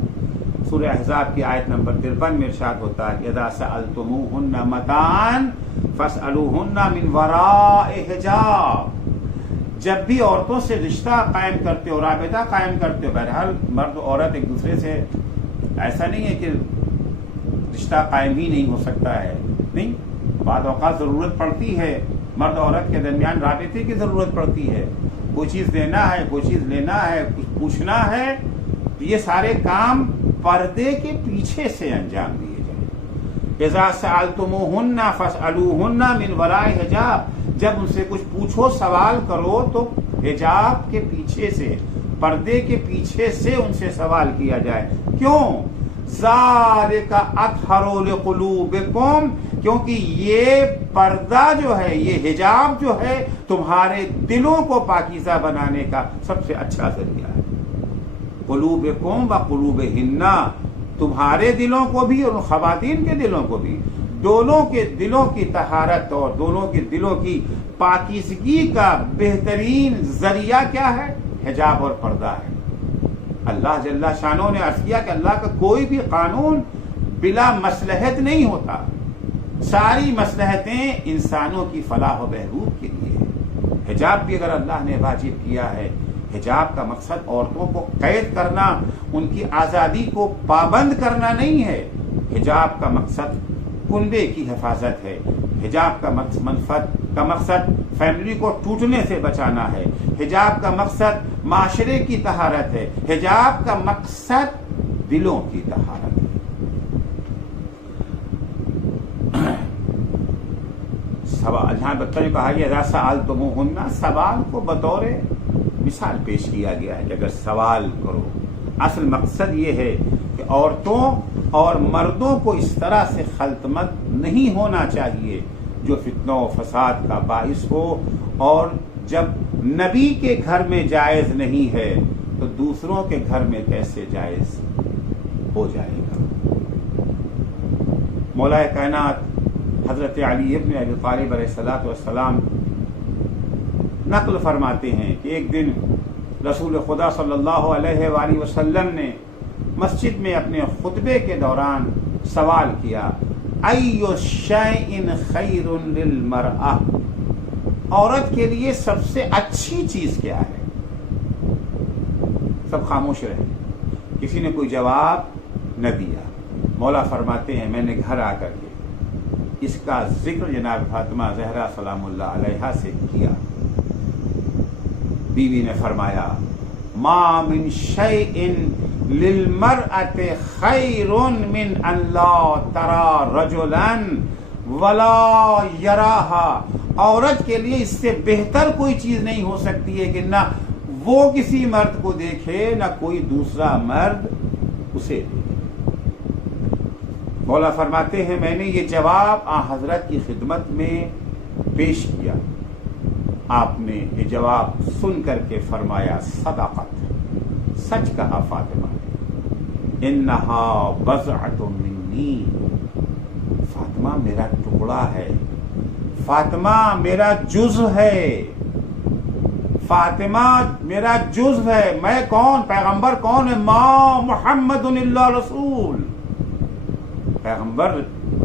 سورہ احزاب کی آیت نمبر 53 میں ارشاد ہوتا ہے اذا سألتموهن متاعا فاسألوهن من وراء حجاب. جب بھی عورتوں سے رشتہ قائم کرتے ہو، رابطہ قائم کرتے ہو، بہرحال مرد و عورت ایک دوسرے سے، ایسا نہیں ہے کہ رشتہ قائم ہی نہیں ہو سکتا ہے، نہیں، بعض اوقات ضرورت پڑتی ہے، مرد و عورت کے درمیان رابطے کی ضرورت پڑتی ہے. کوئی چیز دینا ہے، کوئی چیز لینا ہے، کچھ پوچھنا ہے، یہ سارے کام پردے کے پیچھے سے انجام دیے جائیں. اذا سألتموهن فاسألوهن من وراء حجاب. جب ان سے کچھ پوچھو، سوال کرو تو حجاب کے پیچھے سے، پردے کے پیچھے سے ان سے سوال کیا جائے. کیوں؟ ذالک اطہر لقلوبکم. کیونکہ یہ پردہ جو ہے، یہ حجاب جو ہے، تمہارے دلوں کو پاکیزہ بنانے کا سب سے اچھا ذریعہ ہے. قلوبکم و قلوبہن، تمہارے دلوں کو بھی اور خواتین کے دلوں کو بھی، دونوں کے دلوں کی طہارت اور دونوں کے دلوں کی پاکیزگی کا بہترین ذریعہ کیا ہے؟ حجاب اور پردہ ہے. اللہ جل شانہ نے عرض کیا کہ اللہ کا کوئی بھی قانون بلا مصلحت نہیں ہوتا. ساری مصلحتیں انسانوں کی فلاح و بہبود کے لیے ہیں. حجاب بھی اگر اللہ نے واجب کیا ہے، حجاب کا مقصد عورتوں کو قید کرنا، ان کی آزادی کو پابند کرنا نہیں ہے. حجاب کا مقصد کنبے کی حفاظت ہے. حجاب کا مقصد فیملی کو ٹوٹنے سے بچانا ہے. حجاب کا مقصد معاشرے کی طہارت ہے. حجاب کا مقصد دلوں کی طہارت ہے. یہاں بچوں نے کہا کہ اذا سألتموهن، سوال کو بطور مثال پیش کیا گیا ہے کہ اگر سوال کرو. اصل مقصد یہ ہے کہ عورتوں اور مردوں کو اس طرح سے خلط مت نہیں ہونا چاہیے جو فتنہ و فساد کا باعث ہو. اور جب نبی کے گھر میں جائز نہیں ہے تو دوسروں کے گھر میں کیسے جائز ہو جائے گا. مولا کائنات حضرت علی ابن ابی طالب علیہ السلام نقل فرماتے ہیں کہ ایک دن رسول خدا صلی اللہ علیہ وآلہ وسلم نے مسجد میں اپنے خطبے کے دوران سوال کیا، ای شیء خیر للمرأة، عورت کے لیے سب سے اچھی چیز کیا ہے؟ سب خاموش رہے، کسی نے کوئی جواب نہ دیا. مولا فرماتے ہیں میں نے گھر آ کر کے اس کا ذکر جناب فاطمہ زہرا سلام اللہ علیہا سے کیا. بیوی نے فرمایا ما من شیء للمرأة خیر من ان لا ترى رجلا ولا يراها. عورت کے لیے اس سے بہتر کوئی چیز نہیں ہو سکتی ہے کہ نہ وہ کسی مرد کو دیکھے نہ کوئی دوسرا مرد اسے دیکھے. مولا فرماتے ہیں میں نے یہ جواب حضرت کی خدمت میں پیش کیا. آپ نے یہ جواب سن کر کے فرمایا صدقت، سچ کہا فاطمہ نے، انہا بضعۃ منی، فاطمہ میرا ٹکڑا ہے، فاطمہ میرا جزو ہے، فاطمہ میرا جزو ہے. میں کون؟ پیغمبر کون ہے؟ ما محمد الا رسول، پیغمبر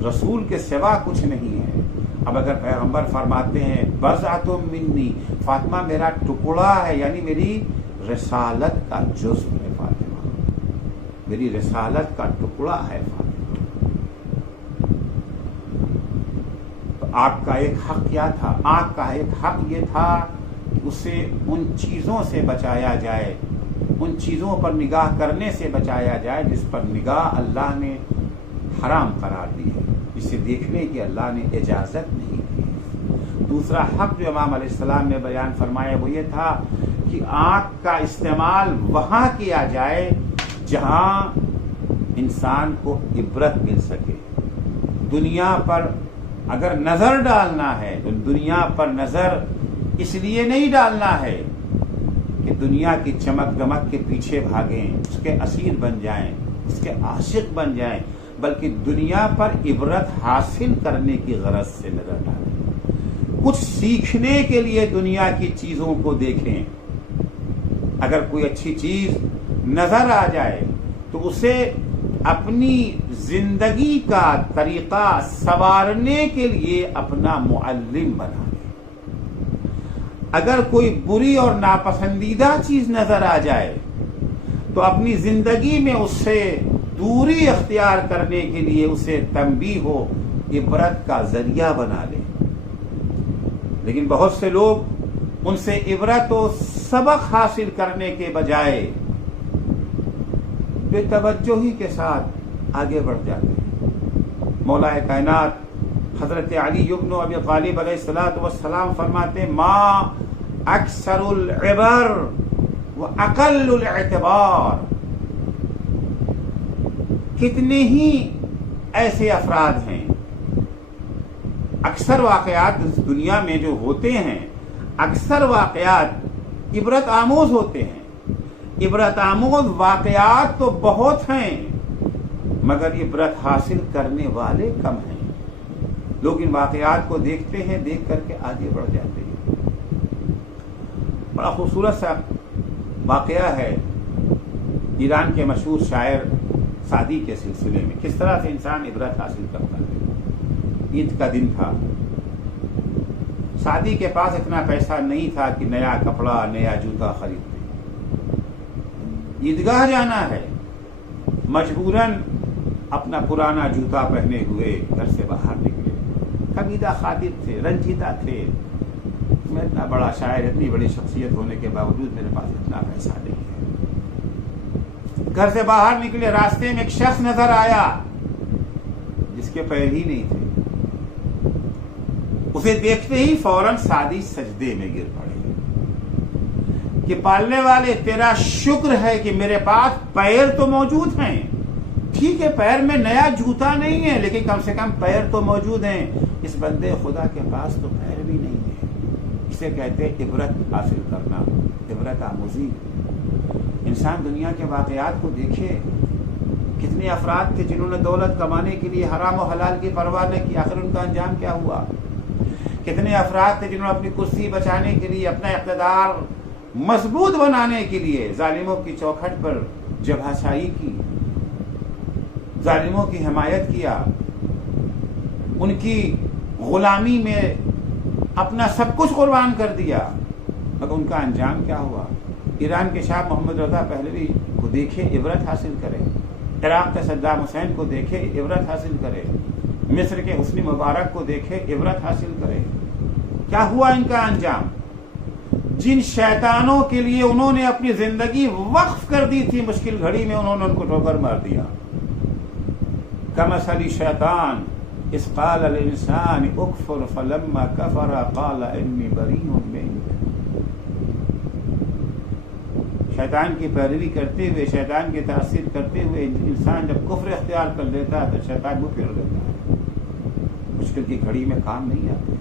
رسول کے سوا کچھ نہیں ہے. اب اگر پیغمبر فرماتے ہیں بضعۃ منی، فاطمہ میرا ٹکڑا ہے، یعنی میری رسالت کا جزو ہے فاطمہ، میری رسالت کا ٹکڑا ہے فاطمہ. تو آپ کا ایک حق کیا تھا؟ آپ کا ایک حق یہ تھا کہ اسے ان چیزوں سے بچایا جائے، ان چیزوں پر نگاہ کرنے سے بچایا جائے جس پر نگاہ اللہ نے حرام قرار دی ہے، اسے دیکھنے کی اللہ نے اجازت نہیں دی. دوسرا حق جو امام علیہ السلام نے بیان فرمایا وہ یہ تھا کہ آنکھ کا استعمال وہاں کیا جائے جہاں انسان کو عبرت مل سکے. دنیا پر اگر نظر ڈالنا ہے تو دنیا پر نظر اس لیے نہیں ڈالنا ہے کہ دنیا کی چمک دمک کے پیچھے بھاگیں، اس کے اسیر بن جائیں، اس کے عاشق بن جائیں، بلکہ دنیا پر عبرت حاصل کرنے کی غرض سے نظر ڈالیں. کچھ سیکھنے کے لیے دنیا کی چیزوں کو دیکھیں. اگر کوئی اچھی چیز نظر آ جائے تو اسے اپنی زندگی کا طریقہ سنوارنے کے لیے اپنا معلم بنا لیں. اگر کوئی بری اور ناپسندیدہ چیز نظر آ جائے تو اپنی زندگی میں اس سے دوری اختیار کرنے کے لیے اسے تنبیہ و عبرت کا ذریعہ بنا لیں. لیکن بہت سے لوگ ان سے عبرت و سبق حاصل کرنے کے بجائے بے توجہی کے ساتھ آگے بڑھ جاتے ہیں. مولا کائنات حضرت علی بن ابی طالب علیہ الصلوۃ والسلام فرماتے ما اکثر العبر و اقل الاعتبار. کتنے ہی ایسے افراد ہیں، اکثر واقعات دنیا میں جو ہوتے ہیں اکثر واقعات عبرت آموز ہوتے ہیں. عبرت آموز واقعات تو بہت ہیں مگر عبرت حاصل کرنے والے کم ہیں. لوگ ان واقعات کو دیکھتے ہیں، دیکھ کر کے آگے بڑھ جاتے ہیں. بڑا خوبصورت سا واقعہ ہے ایران کے مشہور شاعر سعدی کے سلسلے میں، کس طرح سے انسان عبرت حاصل کرتا ہے. عید کا دن تھا، سعدی کے پاس اتنا پیسہ نہیں تھا کہ نیا کپڑا نیا جوتا خریدتے. عیدگاہ جانا ہے، مجبوراً اپنا پرانا جوتا پہنے ہوئے گھر سے باہر نکلے. قبیدہ خاطب تھے، رنجیدہ تھے، میں اتنا بڑا شاعر، اتنی بڑی شخصیت ہونے کے باوجود میرے پاس اتنا پیسہ نہیں ہے. گھر سے باہر نکلے، راستے میں ایک شخص نظر آیا جس کے پیر ہی نہیں تھے. اسے دیکھتے ہی فوراً سعدی سجدے میں گر پڑے کہ پالنے والے تیرا شکر ہے کہ میرے پاس پیر تو موجود ہیں. ٹھیک ہے پیر میں نیا جوتا نہیں ہے لیکن کم سے کم پیر تو موجود ہیں. اس بندے خدا کے پاس تو پیر بھی نہیں ہے. اسے کہتے عبرت حاصل کرنا، عبرت آموزی. انسان دنیا کے واقعات کو دیکھے. کتنے افراد تھے جنہوں نے دولت کمانے کے لیے حرام و حلال کی پرواہ نہ کی، آخر ان کا انجام کیا ہوا. کتنے افراد تھے جنہوں نے اپنی کرسی بچانے کے لیے، اپنا اقتدار مضبوط بنانے کے لیے ظالموں کی چوکھٹ پر جبہہ چھائی کی، ظالموں کی حمایت کیا، ان کی غلامی میں اپنا سب کچھ قربان کر دیا. مگر ان کا انجام کیا ہوا. ایران کے شاہ محمد رضا پہلوی کو دیکھے، عبرت حاصل کرے. عراق کے صدام حسین کو دیکھے، عبرت حاصل کرے. مصر کے حسنی مبارک کو دیکھے، عبرت حاصل کرے. کیا ہوا ان کا انجام؟ جن شیطانوں کے لیے انہوں نے اپنی زندگی وقف کر دی تھی، مشکل گھڑی میں انہوں نے ان کو ٹھوکر مار دیا. کمثل شیطان اذ قال للانسان اکفر فلما کفر قال انی بریء منک. شیطان کی پیروی کرتے ہوئے، شیطان کی تاثیر کرتے ہوئے انسان جب کفر اختیار کر لیتا ہے تو شیطان کو پھیر لیتا ہے. مشکل کی گھڑی میں کام نہیں آتے.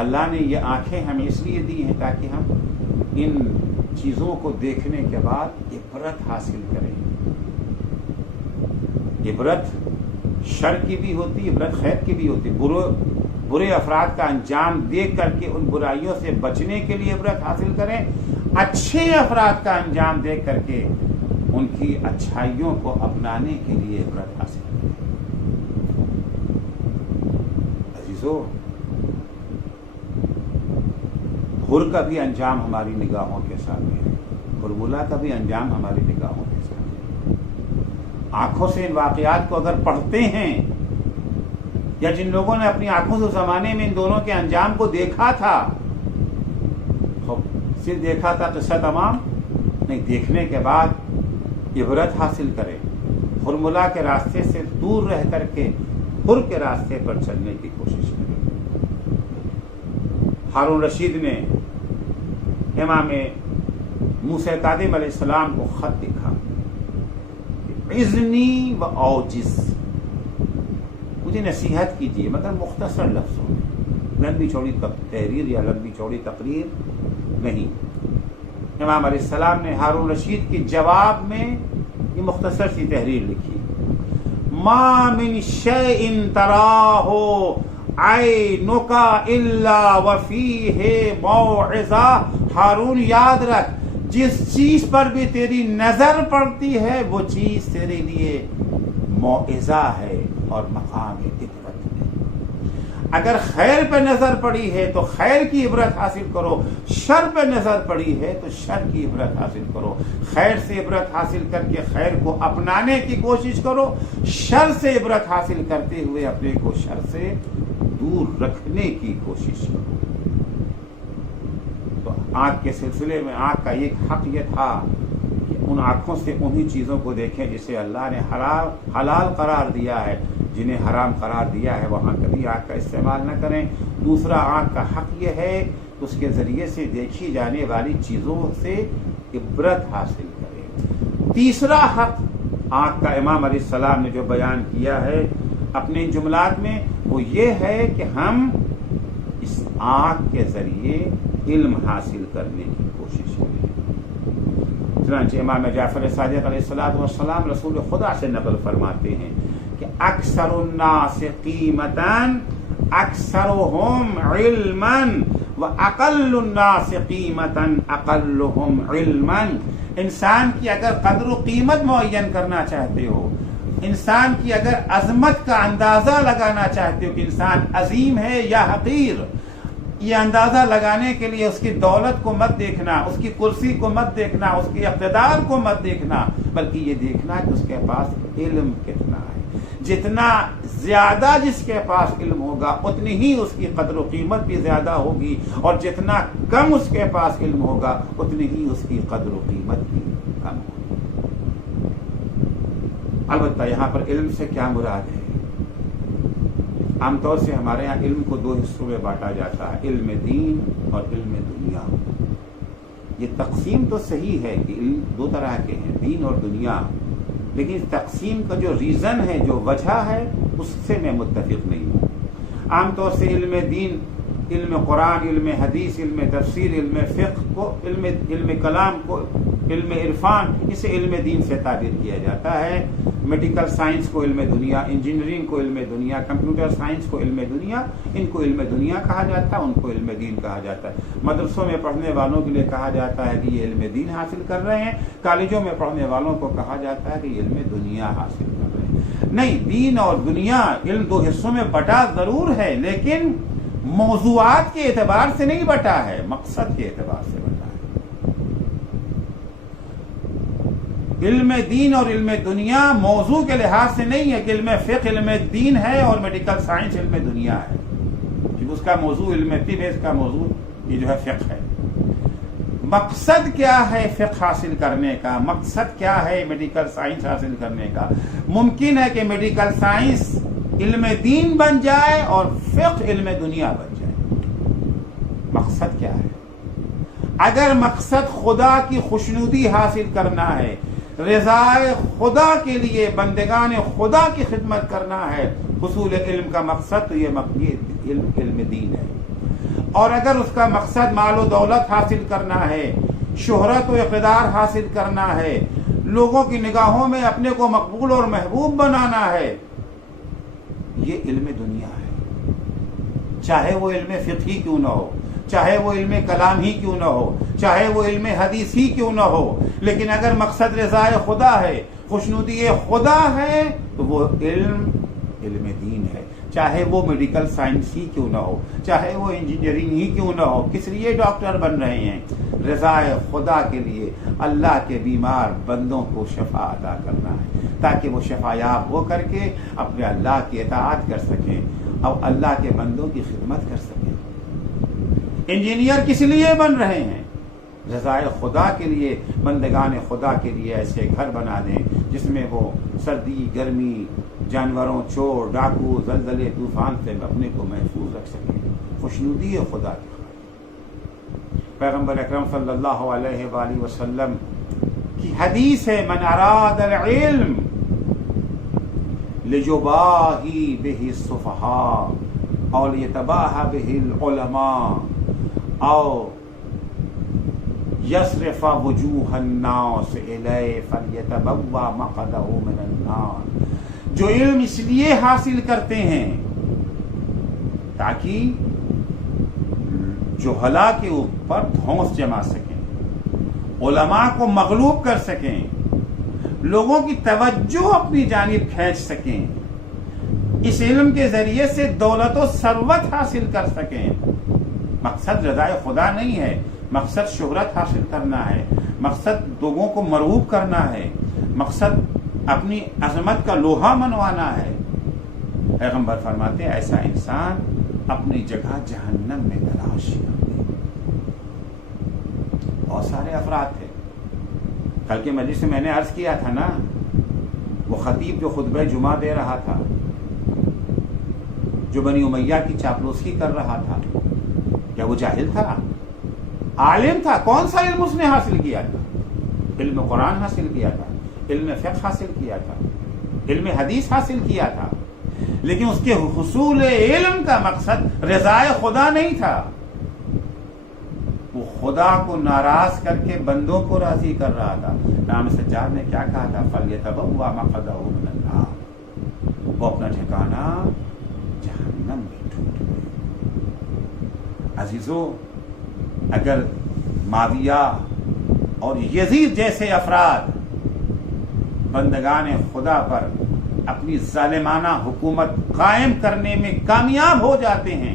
اللہ نے یہ آنکھیں ہمیں اس لیے دی ہیں تاکہ ہم ان چیزوں کو دیکھنے کے بعد عبرت حاصل کریں. عبرت شر کی بھی ہوتی، عبرت خیر کی بھی ہوتی. برے افراد کا انجام دیکھ کر کے ان برائیوں سے بچنے کے لیے عبرت حاصل کریں. اچھے افراد کا انجام دیکھ کر کے ان کی اچھائیوں کو اپنانے کے لیے عبرت حاصل کریں. عزیزو، حر کا بھی انجام ہماری نگاہوں کے سامنے ہے، حرملا کا بھی انجام ہماری نگاہوں کے سامنے ہے. آنکھوں سے ان واقعات کو اگر پڑھتے ہیں، یا جن لوگوں نے اپنی آنکھوں سے زمانے میں ان دونوں کے انجام کو دیکھا تھا، صرف دیکھا تھا قصہ تمام نہیں، دیکھنے کے بعد عبرت حاصل کرے. حرملا کے راستے سے دور رہ کر کے تفکر کے راستے پر چلنے کی کوشش کریں۔ ہارون رشید نے امام موسیٰ کاظم علیہ السلام کو خط لکھا، اذنی و اوجز، مجھے نصیحت کیجیے، مگر مختصر لفظوں میں، لمبی چوڑی تحریر یا لمبی چوڑی تقریر نہیں۔ امام علیہ السلام نے ہارون رشید کے جواب میں یہ مختصر سی تحریر لکھی، ما من شیء تراہ عینک الا وفیہ موعظہ، ہارون یاد رکھ، جس چیز پر بھی تیری نظر پڑتی ہے وہ چیز تیرے لیے موعظہ ہے اور مقام عبرت ہے۔ اگر خیر پہ نظر پڑی ہے تو خیر کی عبرت حاصل کرو، شر پہ نظر پڑی ہے تو شر کی عبرت حاصل کرو۔ خیر سے عبرت حاصل کر کے خیر کو اپنانے کی کوشش کرو، شر سے عبرت حاصل کرتے ہوئے اپنے کو شر سے دور رکھنے کی کوشش کرو۔ تو آنکھ کے سلسلے میں آنکھ کا ایک حق یہ تھا کہ ان آنکھوں سے انہی چیزوں کو دیکھیں جسے اللہ نے حلال قرار دیا ہے، جنہیں حرام قرار دیا ہے وہاں کبھی آنکھ کا استعمال نہ کریں۔ دوسرا آنکھ کا حق یہ ہے کہ اس کے ذریعے سے دیکھی جانے والی چیزوں سے عبرت حاصل کریں۔ تیسرا حق آنکھ کا امام علیہ السلام نے جو بیان کیا ہے اپنے جملات میں وہ یہ ہے کہ ہم اس آنکھ کے ذریعے علم حاصل کرنے کی کوشش کریں۔ چنانچہ امام جعفر صادق علیہ السلام رسول خدا سے نقل فرماتے ہیں کہ اکثر الناس قیمتاً اکثرهم علما واقل الناس قیمتاً اقلهم علما۔ انسان کی اگر قدر و قیمت معین کرنا چاہتے ہو، انسان کی اگر عظمت کا اندازہ لگانا چاہتے ہو کہ انسان عظیم ہے یا حقیر، یہ اندازہ لگانے کے لیے اس کی دولت کو مت دیکھنا، اس کی کرسی کو مت دیکھنا، اس کے اقتدار کو مت دیکھنا، بلکہ یہ دیکھنا کہ اس کے پاس علم کتنا ہے۔ جتنا زیادہ جس کے پاس علم ہوگا اتنی ہی اس کی قدر و قیمت بھی زیادہ ہوگی، اور جتنا کم اس کے پاس علم ہوگا اتنی ہی اس کی قدر و قیمت بھی کم ہوگی۔ البتہ یہاں پر علم سے کیا مراد ہے؟ عام طور سے ہمارے ہاں علم کو دو حصوں میں بانٹا جاتا ہے، علم دین اور علم دنیا۔ یہ تقسیم تو صحیح ہے کہ علم دو طرح کے ہیں، دین اور دنیا، لیکن اس تقسیم کا جو ریزن ہے، جو وجہ ہے، اس سے میں متفق نہیں ہوں۔ عام طور سے علم دین، علم قرآن، علم حدیث، علم تفسیر، علم فقہ کو، علم کلام کو، علم عرفان، اسے علم دین سے تعبیر کیا جاتا ہے۔ میڈیکل سائنس کو علم دنیا، انجینئرنگ کو علم دنیا، کمپیوٹر سائنس کو علم دنیا، ان کو علم دنیا کہا جاتا ہے، ان کو علم دین کہا جاتا ہے۔ مدرسوں میں پڑھنے والوں کے لیے کہا جاتا ہے کہ یہ علم دین حاصل کر رہے ہیں، کالجوں میں پڑھنے والوں کو کہا جاتا ہے کہ یہ علم دنیا حاصل کر رہے ہیں۔ نہیں، دین اور دنیا علم دو حصوں میں بٹا ضرور ہے، لیکن موضوعات کے اعتبار سے نہیں بٹا ہے، مقصد کے اعتبار سے بٹا ہے۔ علم دین اور علم دنیا موضوع کے لحاظ سے نہیں ہے کہ علم فقہ علم دین ہے اور میڈیکل سائنس علم دنیا ہے، کہ اس کا موضوع علم طب ہے، اس کا موضوع یہ جو ہے فقہ ہے۔ مقصد کیا ہے فقہ حاصل کرنے کا؟ مقصد کیا ہے میڈیکل سائنس حاصل کرنے کا؟ ممکن ہے کہ میڈیکل سائنس علم دین بن جائے اور فقہ علم دنیا بن جائے۔ مقصد کیا ہے؟ اگر مقصد خدا کی خوشنودی حاصل کرنا ہے، رضائے خدا کے لیے بندگان خدا کی خدمت کرنا ہے، حصول علم کا مقصد تو یہ علم دین ہے۔ اور اگر اس کا مقصد مال و دولت حاصل کرنا ہے، شہرت و اقتدار حاصل کرنا ہے، لوگوں کی نگاہوں میں اپنے کو مقبول اور محبوب بنانا ہے، یہ علم دنیا ہے۔ چاہے وہ علم فقہ ہی کیوں نہ ہو، چاہے وہ علم کلام ہی کیوں نہ ہو، چاہے وہ علم حدیث ہی کیوں نہ ہو، لیکن اگر مقصد رضائے خدا ہے، خوشنودی خدا ہے، تو وہ علم دین ہے۔ چاہے وہ میڈیکل سائنس ہی کیوں نہ ہو، چاہے وہ انجینئرنگ ہی کیوں نہ ہو، کس لیے ڈاکٹر بن رہے ہیں؟ رضائے خدا کے لیے، اللہ کے بیمار بندوں کو شفا عطا کرنا ہے، تاکہ وہ شفا یاب ہو کر کے اپنے اللہ کی اطاعت کر سکیں اور اللہ کے بندوں کی خدمت کر سکیں۔ انجینئر کس لیے بن رہے ہیں؟ رضائے خدا کے لیے، بندگان خدا کے لیے ایسے گھر بنا دیں جس میں وہ سردی، گرمی، جانوروں، چور، ڈاکو، زلزلے، طوفان سے اپنے کو محفوظ رکھ سکیں. خوشنودی ہے خدا کی. پیغمبر اکرم صلی اللہ علیہ وآلہ وسلم کی حدیث ہے: من اراد العلم لجباہی بہ السفہاء او لیتباہی بہ العلماء او یصرف وجوہ الناس الیہ فلیتبوأ مقعدہ من النار. جو علم اس لیے حاصل کرتے ہیں تاکہ جہلا کے اوپر دھونس جما سکیں، علماء کو مغلوب کر سکیں، لوگوں کی توجہ اپنی جانب کھینچ سکیں، اس علم کے ذریعے سے دولت و ثروت حاصل کر سکیں. مقصد رضائے خدا نہیں ہے، مقصد شہرت حاصل کرنا ہے، مقصد لوگوں کو مرغوب کرنا ہے، مقصد اپنی عظمت کا لوہا منوانا ہے. پیغمبر فرماتے ہیں ایسا انسان اپنی جگہ جہنم میں تلاش کرے. بہت سارے افراد تھے. کل کے مجلس میں نے عرض کیا تھا نا، وہ خطیب جو خطبہ جمعہ دے رہا تھا، جو بنی امیہ کی چاپلوسی کر رہا تھا، کیا وہ جاہل تھا؟ عالم تھا. کون سا علم اس نے حاصل کیا تھا؟ علم قرآن حاصل کیا تھا، علم فقہ حاصل کیا تھا، علم حدیث حاصل کیا تھا، لیکن اس کے حصول علم کا مقصد رضائے خدا نہیں تھا. وہ خدا کو ناراض کر کے بندوں کو راضی کر رہا تھا. امام سجاد نے کیا کہا تھا؟ فَلْيَتَبَوَّأْ مَقْعَدَهُ مِنَ النَّارِ. وہ اپنا ٹھکانہ جہنم میں ڈھونڈ لے. عزیزو، اگر معاویہ اور یزید جیسے افراد بندگان خدا پر اپنی ظالمانہ حکومت قائم کرنے میں کامیاب ہو جاتے ہیں،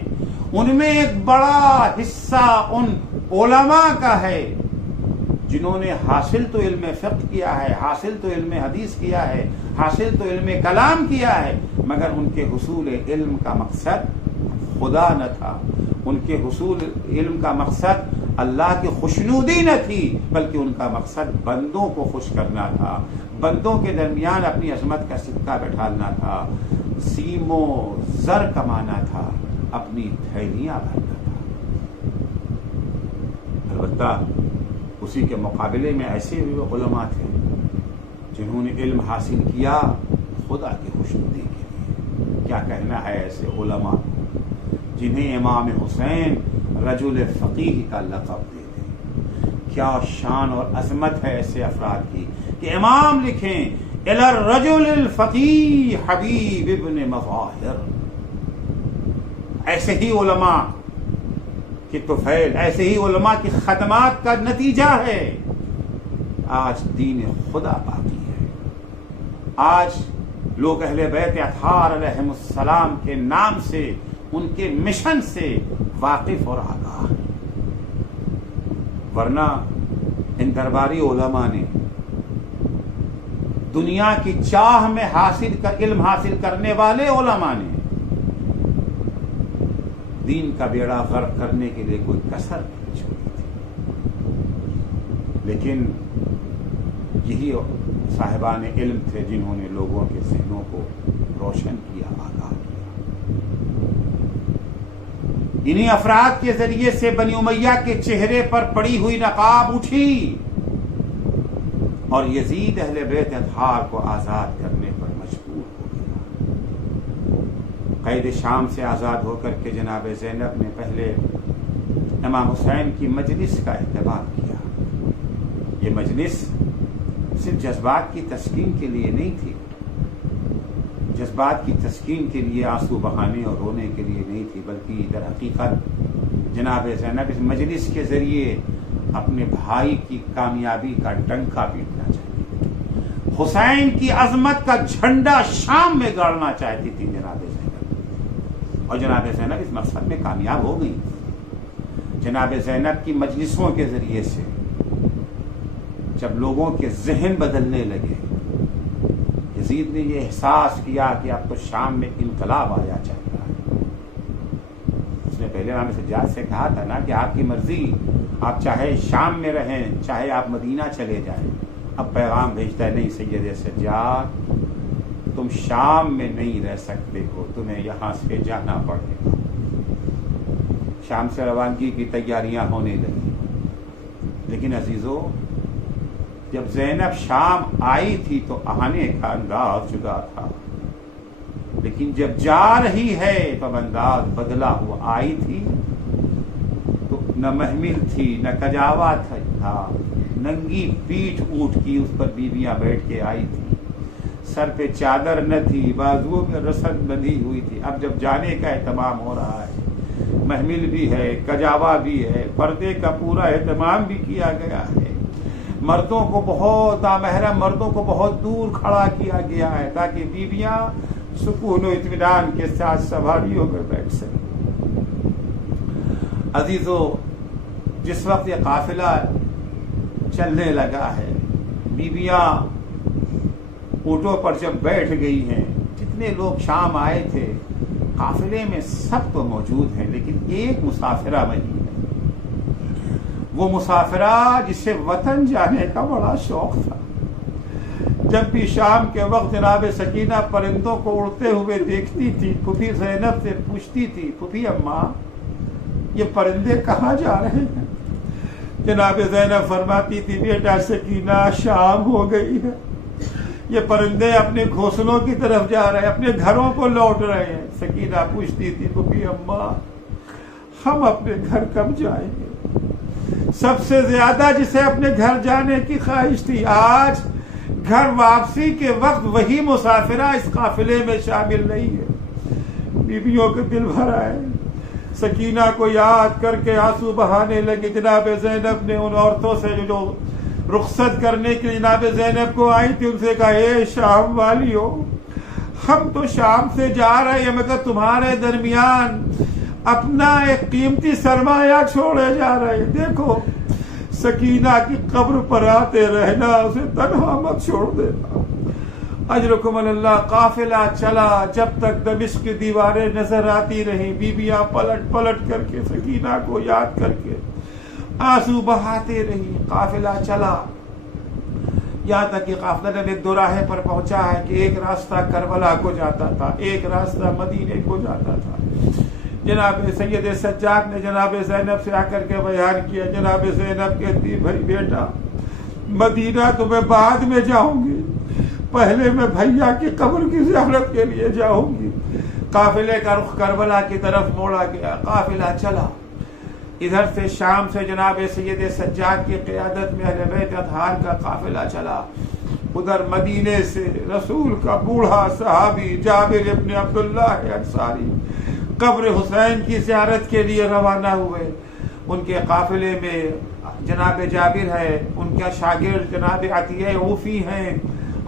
ان میں ایک بڑا حصہ ان علماء کا ہے جنہوں نے حاصل تو علم فقہ کیا ہے، حاصل تو علم حدیث کیا ہے، حاصل تو علم کلام کیا ہے، مگر ان کے حصول علم کا مقصد خدا نہ تھا. ان کے حصول علم کا مقصد اللہ کی خوشنودی نہ تھی، بلکہ ان کا مقصد بندوں کو خوش کرنا تھا، بندوں کے درمیان اپنی عظمت کا سکہ بٹھالنا تھا، سیم و زر کمانا تھا، اپنی تھیلیاں بھرنا تھا. البتہ اسی کے مقابلے میں ایسے بھی علماء تھے جنہوں نے علم حاصل کیا خدا کی خوشنودی کے لیے. کیا کہنا ہے ایسے علماء جنہیں امام حسین رجل فقیہ کا لقب دے دیں. کیا شان اور عظمت ہے ایسے افراد کی کہ امام لکھیں الی الرجل الفقیہ حبیب ابن مظاہر. ایسے ہی علماء کی طفیل، ایسے ہی علماء کی خدمات کا نتیجہ ہے آج دین خدا باقی ہے. آج لوگ اہل بیت اطہار علیہم السلام کے نام سے، ان کے مشن سے واقف اور آگاہ ہیں. ورنہ ان درباری علماء نے دنیا کی چاہ میں علم حاصل کرنے والے علماء نے دین کا بیڑا غرق کرنے کے لیے کوئی کسر نہیں چھوڑی تھی. لیکن یہی صاحبان علم تھے جنہوں نے لوگوں کے ذہنوں کو روشن کیا، آگاہ کیا. انہی افراد کے ذریعے سے بنی امیہ کے چہرے پر پڑی ہوئی نقاب اٹھی اور یزید اہل بیت اطہار کو آزاد کرنے پر مجبور ہو گیا. قید شام سے آزاد ہو کر کے جناب زینب نے پہلے امام حسین کی مجلس کا اہتمام کیا. یہ مجلس صرف جذبات کی تسکین کے لیے نہیں تھی، جذبات کی تسکین کے لیے، آنسو بہانے اور رونے کے لیے نہیں تھی، بلکہ در حقیقت جناب زینب اس مجلس کے ذریعے اپنے بھائی کی کامیابی کا ڈنکا پیٹنا چاہتی تھی. حسین کی عظمت کا جھنڈا شام میں گاڑنا چاہتی تھی جناب زینب، اور جناب زینب اس مقصد میں کامیاب ہو گئی. جناب زینب کی مجلسوں کے ذریعے سے جب لوگوں کے ذہن بدلنے لگے، یزید نے یہ احساس کیا کہ اب تو شام میں انقلاب آیا چاہتا ہے. اس نے پہلے امام سجاد سے کہا تھا نا کہ آپ کی مرضی، آپ چاہے شام میں رہیں، چاہے آپ مدینہ چلے جائیں. اب پیغام بھیجتا ہے نہیں سید سجاد، تم تم شام میں نہیں رہ سکتے ہو، تمہیں یہاں سے جانا پڑے گا۔ شام سے روانگی کی تیاریاں ہونے لگی، لیکن عزیزو جب زینب شام آئی تھی تو آنے کا انداز جدا تھا، لیکن جب جا رہی ہے تو انداز بدلا ہوا۔ آئی تھی تو نہ محمل تھی، نہ کجاوا تھا، ننگی پیٹھ اونٹ کی اس پر بیویاں بیٹھ کے آئی تھی، سر پہ چادر نہ تھی، بازوؤں میں رسن بندھی ہوئی تھی۔ اب جب جانے کا اہتمام ہو رہا ہے، محمل بھی ہے، کجاوا بھی ہے، پردے کا پورا اہتمام بھی کیا گیا ہے، مردوں کو بہت نامحرم مردوں کو بہت دور کھڑا کیا گیا ہے تاکہ بیویاں سکون و اطمینان کے ساتھ سواری ہو کر بیٹھ سکیں۔ عزیزو جس وقت یہ قافلہ چلنے لگا ہے، بیویاں اونٹوں پر جب بیٹھ گئی ہیں، جتنے لوگ شام آئے تھے قافلے میں سب تو موجود ہیں، لیکن ایک مسافرہ نہیں ہے، وہ مسافرہ جسے وطن جانے کا بڑا شوق تھا۔ جب بھی شام کے وقت جناب سکینہ پرندوں کو اڑتے ہوئے دیکھتی تھی، پھوپھی زینب سے پوچھتی تھی، پھوپھی اماں یہ پرندے کہاں جا رہے ہیں؟ جناب زینب فرماتی تھی، بیٹا سکینہ شام ہو گئی ہے، یہ پرندے اپنے گھونسلوں کی طرف جا رہے ہیں، اپنے گھروں کو لوٹ رہے ہیں۔ سکینہ پوچھتی تھی، پھوپھی اماں ہم اپنے گھر کب جائیں گے؟ سب سے زیادہ جسے اپنے گھر جانے کی خواہش تھی، آج گھر واپسی کے وقت وہی مسافرہ اس قافلے میں شامل نہیں ہے۔ بیویوں کے دل بھر آئے، سکینہ کو یاد کر کے آنسو بہانے لگے۔ جناب زینب نے ان عورتوں سے جو رخصت کرنے کے لیے جناب زینب کو آئی تھی ان سے کہا، اے شام والیو، ہم تو شام سے جا رہے ہیں مگر تمہارے درمیان اپنا ایک قیمتی سرمایہ چھوڑے جا رہے ہیں، دیکھو سکینہ کی قبر پر آتے رہنا، اسے تنہا مت چھوڑ دینا۔ اجرکم اللہ۔ قافلہ چلا، جب تک دمشق کی دیواریں نظر آتی رہیں، بیویاں پلٹ پلٹ کر کے سکینہ کو یاد کر کے آنسو بہاتے رہی۔ قافلہ چلا، یہاں تک کہ قافلہ جب ایک دوراہے پر پہنچا ہے کہ ایک راستہ کربلا کو جاتا تھا، ایک راستہ مدینے کو جاتا تھا۔ جناب سید سجاد نے جناب زینب سے آ کر کے بیان کیا، جناب زینب کہتی، بھائی بیٹا مدینہ تو میں بعد میں جاؤں گی، پہلے میں بھیا کی قبر کی زیارت کے لیے جاؤں گی۔ قافلے کا رخ کربلا کی طرف موڑا گیا، قافلہ چلا۔ ادھر سے شام سے جناب سید سجاد کی قیادت میں اہل بیت اطہار کا قافلہ چلا، ادھر مدینے سے رسول کا بوڑھا صحابی جابر ابن عبداللہ انصاری قبر حسین کی زیارت کے لیے روانہ ہوئے۔ ان کے قافلے میں جناب جابر ہے، ان کا شاگرد جناب عطیہ اوفی ہیں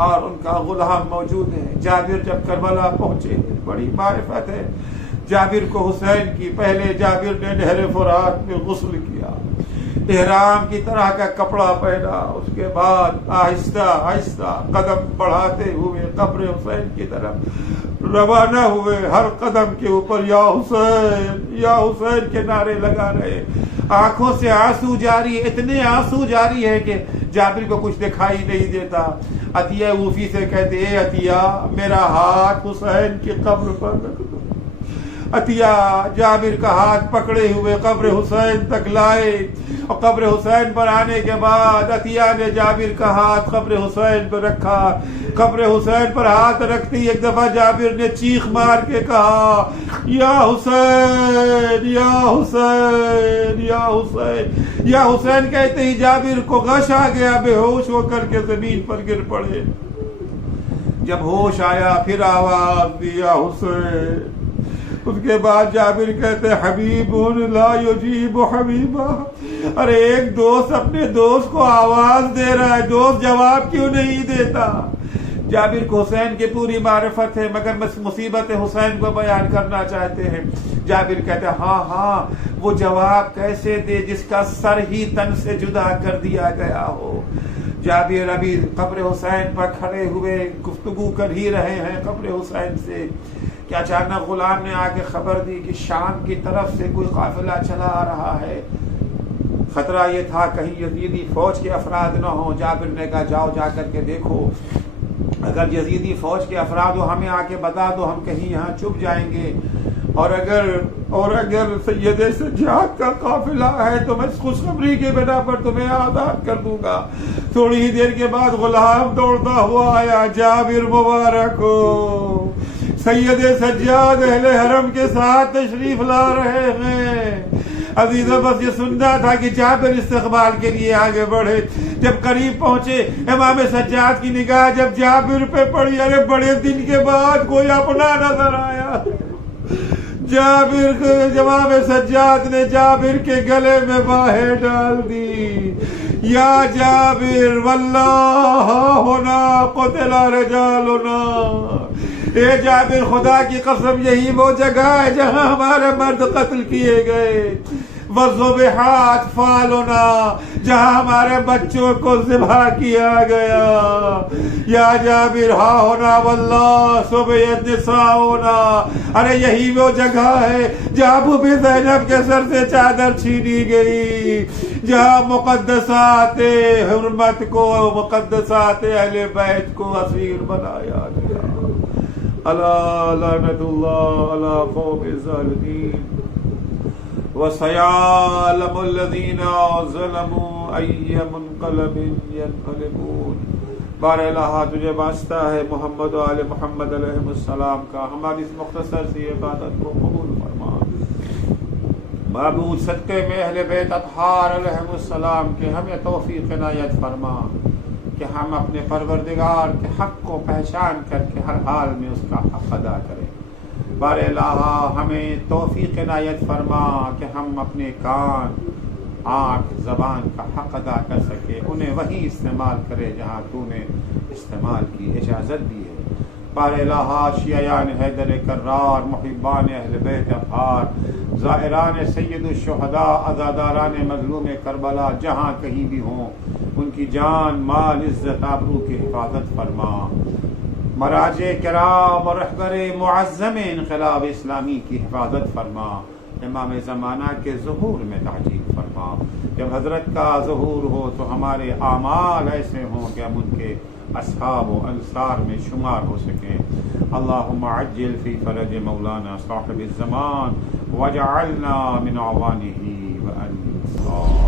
اور ان کا غلام موجود ہے۔ جابر جب کربلا پہنچے، بڑی معرفت ہے جابر کو حسین کی۔ پہلے جابر نے نہر فرات میں غسل کیا، احرام کی طرح کا کپڑا پہنا، اس کے بعد آہستہ آہستہ قدم بڑھاتے ہوئے قبر حسین کی طرف روانہ ہوئے۔ ہر قدم کے اوپر یا حسین یا حسین کے نعرے لگا رہے، آنکھوں سے آنسو جاری، اتنے آنسو جاری ہے کہ جابر کو کچھ دکھائی نہیں دیتا۔ عطیہ اوفی سے کہتے، اے عطیہ میرا ہاتھ حسین کی قبر پر رکھ دو۔ عطیہ جابر کا ہاتھ پکڑے ہوئے قبر حسین تک لائے، اور قبر حسین پر آنے کے بعد عطیہ نے جابر کا ہاتھ قبر حسین پر رکھا۔ قبر حسین پر ہاتھ رکھتے ہی ایک دفعہ جابر نے چیخ مار کے کہا، یا حسین یا حسین یا حسین یا حسین۔ کہتے ہی جابر کو غش آ گیا، بے ہوش ہو کر کے زمین پر گر پڑے۔ جب ہوش آیا پھر آواز دی، یا حسین۔ اس کے بعد جابر کہتے، حبیب لا یجیب حبیبا، ارے ایک دوست اپنے دوست کو آواز دے رہا ہے، دوست جواب کیوں نہیں دیتا؟ جابر کو حسین کی پوری معرفت ہے مگر مصیبت حسین کو بیان کرنا چاہتے ہیں۔ جابر کہتے، ہاں ہاں وہ جواب کیسے دے جس کا سر ہی تن سے جدا کر دیا گیا ہو۔ جابر ابھی قبر حسین پر کھڑے ہوئے گفتگو کر ہی رہے ہیں قبر حسین سے کہ اچانک غلام نے آ کے خبر دی کہ شام کی طرف سے کوئی قافلہ چلا آ رہا ہے۔ خطرہ یہ تھا کہیں یزیدی فوج کے افراد نہ ہوں۔ جابر نے کہا، جاؤ جا کر کے دیکھو۔ اگر یزیدی فوج کے افراد ہو ہمیں آ کے بتا دو، ہم کہیں یہاں چھپ جائیں گے، اور اگر سید سجاد کا قافلہ ہے تو میں خوشخبری کے بنا پر تمہیں آزاد کر دوں گا۔ تھوڑی ہی دیر کے بعد غلام دوڑتا ہوا آیا، جابر مبارک ہو، سید سجاد اہل حرم کے ساتھ تشریف لا رہے ہیں۔ عزیزو بس یہ سننا تھا کہ جابر استقبال کے لیے آگے بڑھے۔ جب قریب پہنچے امام سجاد کی نگاہ جب جابر پہ پڑی، ارے بڑے دن کے بعد کوئی اپنا نظر آیا۔ امام سجاد نے جابر کے گلے میں باہیں ڈال دی، یا جابر واللہ ہونا قتل رجالنا، اے جابر خدا کی قسم یہی وہ جگہ ہے جہاں ہمارے مرد قتل کیے گئے، وذبح اطفالنا، جہاں ہمارے بچوں کو ذبح کیا گیا، یا جابر ہاں ہونا واللہ سبیت نساؤنا، ارے یہی وہ جگہ ہے جہاں ابو زینب کے سر سے چادر چھینی گئی، جہاں مقدسات حرمت کو، مقدسات اہل بیت کو اسیر بنایا گیا۔ الا لعنت اللہ علی قوم الظالمین، وسيعلم الذين ظلموا أي منقلب ينقلبون۔ بار الہ تجھے واسطہ ہے محمد و آل محمد علیہ السلام کا، ہماری اس مختصر سی عبادت کو قبول فرما۔ معبود صدقے میں اہل بیت اطہار علیہ السلام کے ہمیں توفیق عنایت فرما کہ ہم اپنے پروردگار کے حق کو پہچان کر کے ہر حال میں اس کا حق ادا کریں۔ بار الہ ہمیں توفیق عنایت فرما کہ ہم اپنے کان، آنکھ، زبان کا حق ادا کر سکے، انہیں وہی استعمال کرے جہاں تو نے استعمال کی اجازت دی ہے۔ بار الہ شیعیان حیدر کرار، محبان اہل بیت اطہار، زائران سید الشہداء، عزاداران مظلوم کربلا جہاں کہیں بھی ہوں، ان کی جان، مال، عزت، آبرو کی حفاظت فرما۔ مراجع کرام اور رہبر معظم انقلاب اسلامی کی حفاظت فرما۔ امام زمانہ کے ظہور میں تعجیل فرما۔ جب حضرت کا ظہور ہو تو ہمارے اعمال ایسے ہوں کہ ہم ان کے اصحاب و انصار میں شمار ہو سکیں۔ اللہم عجل فی فرج مولانا صاحب الزمان واجعلنا من اعوانہ وانصار۔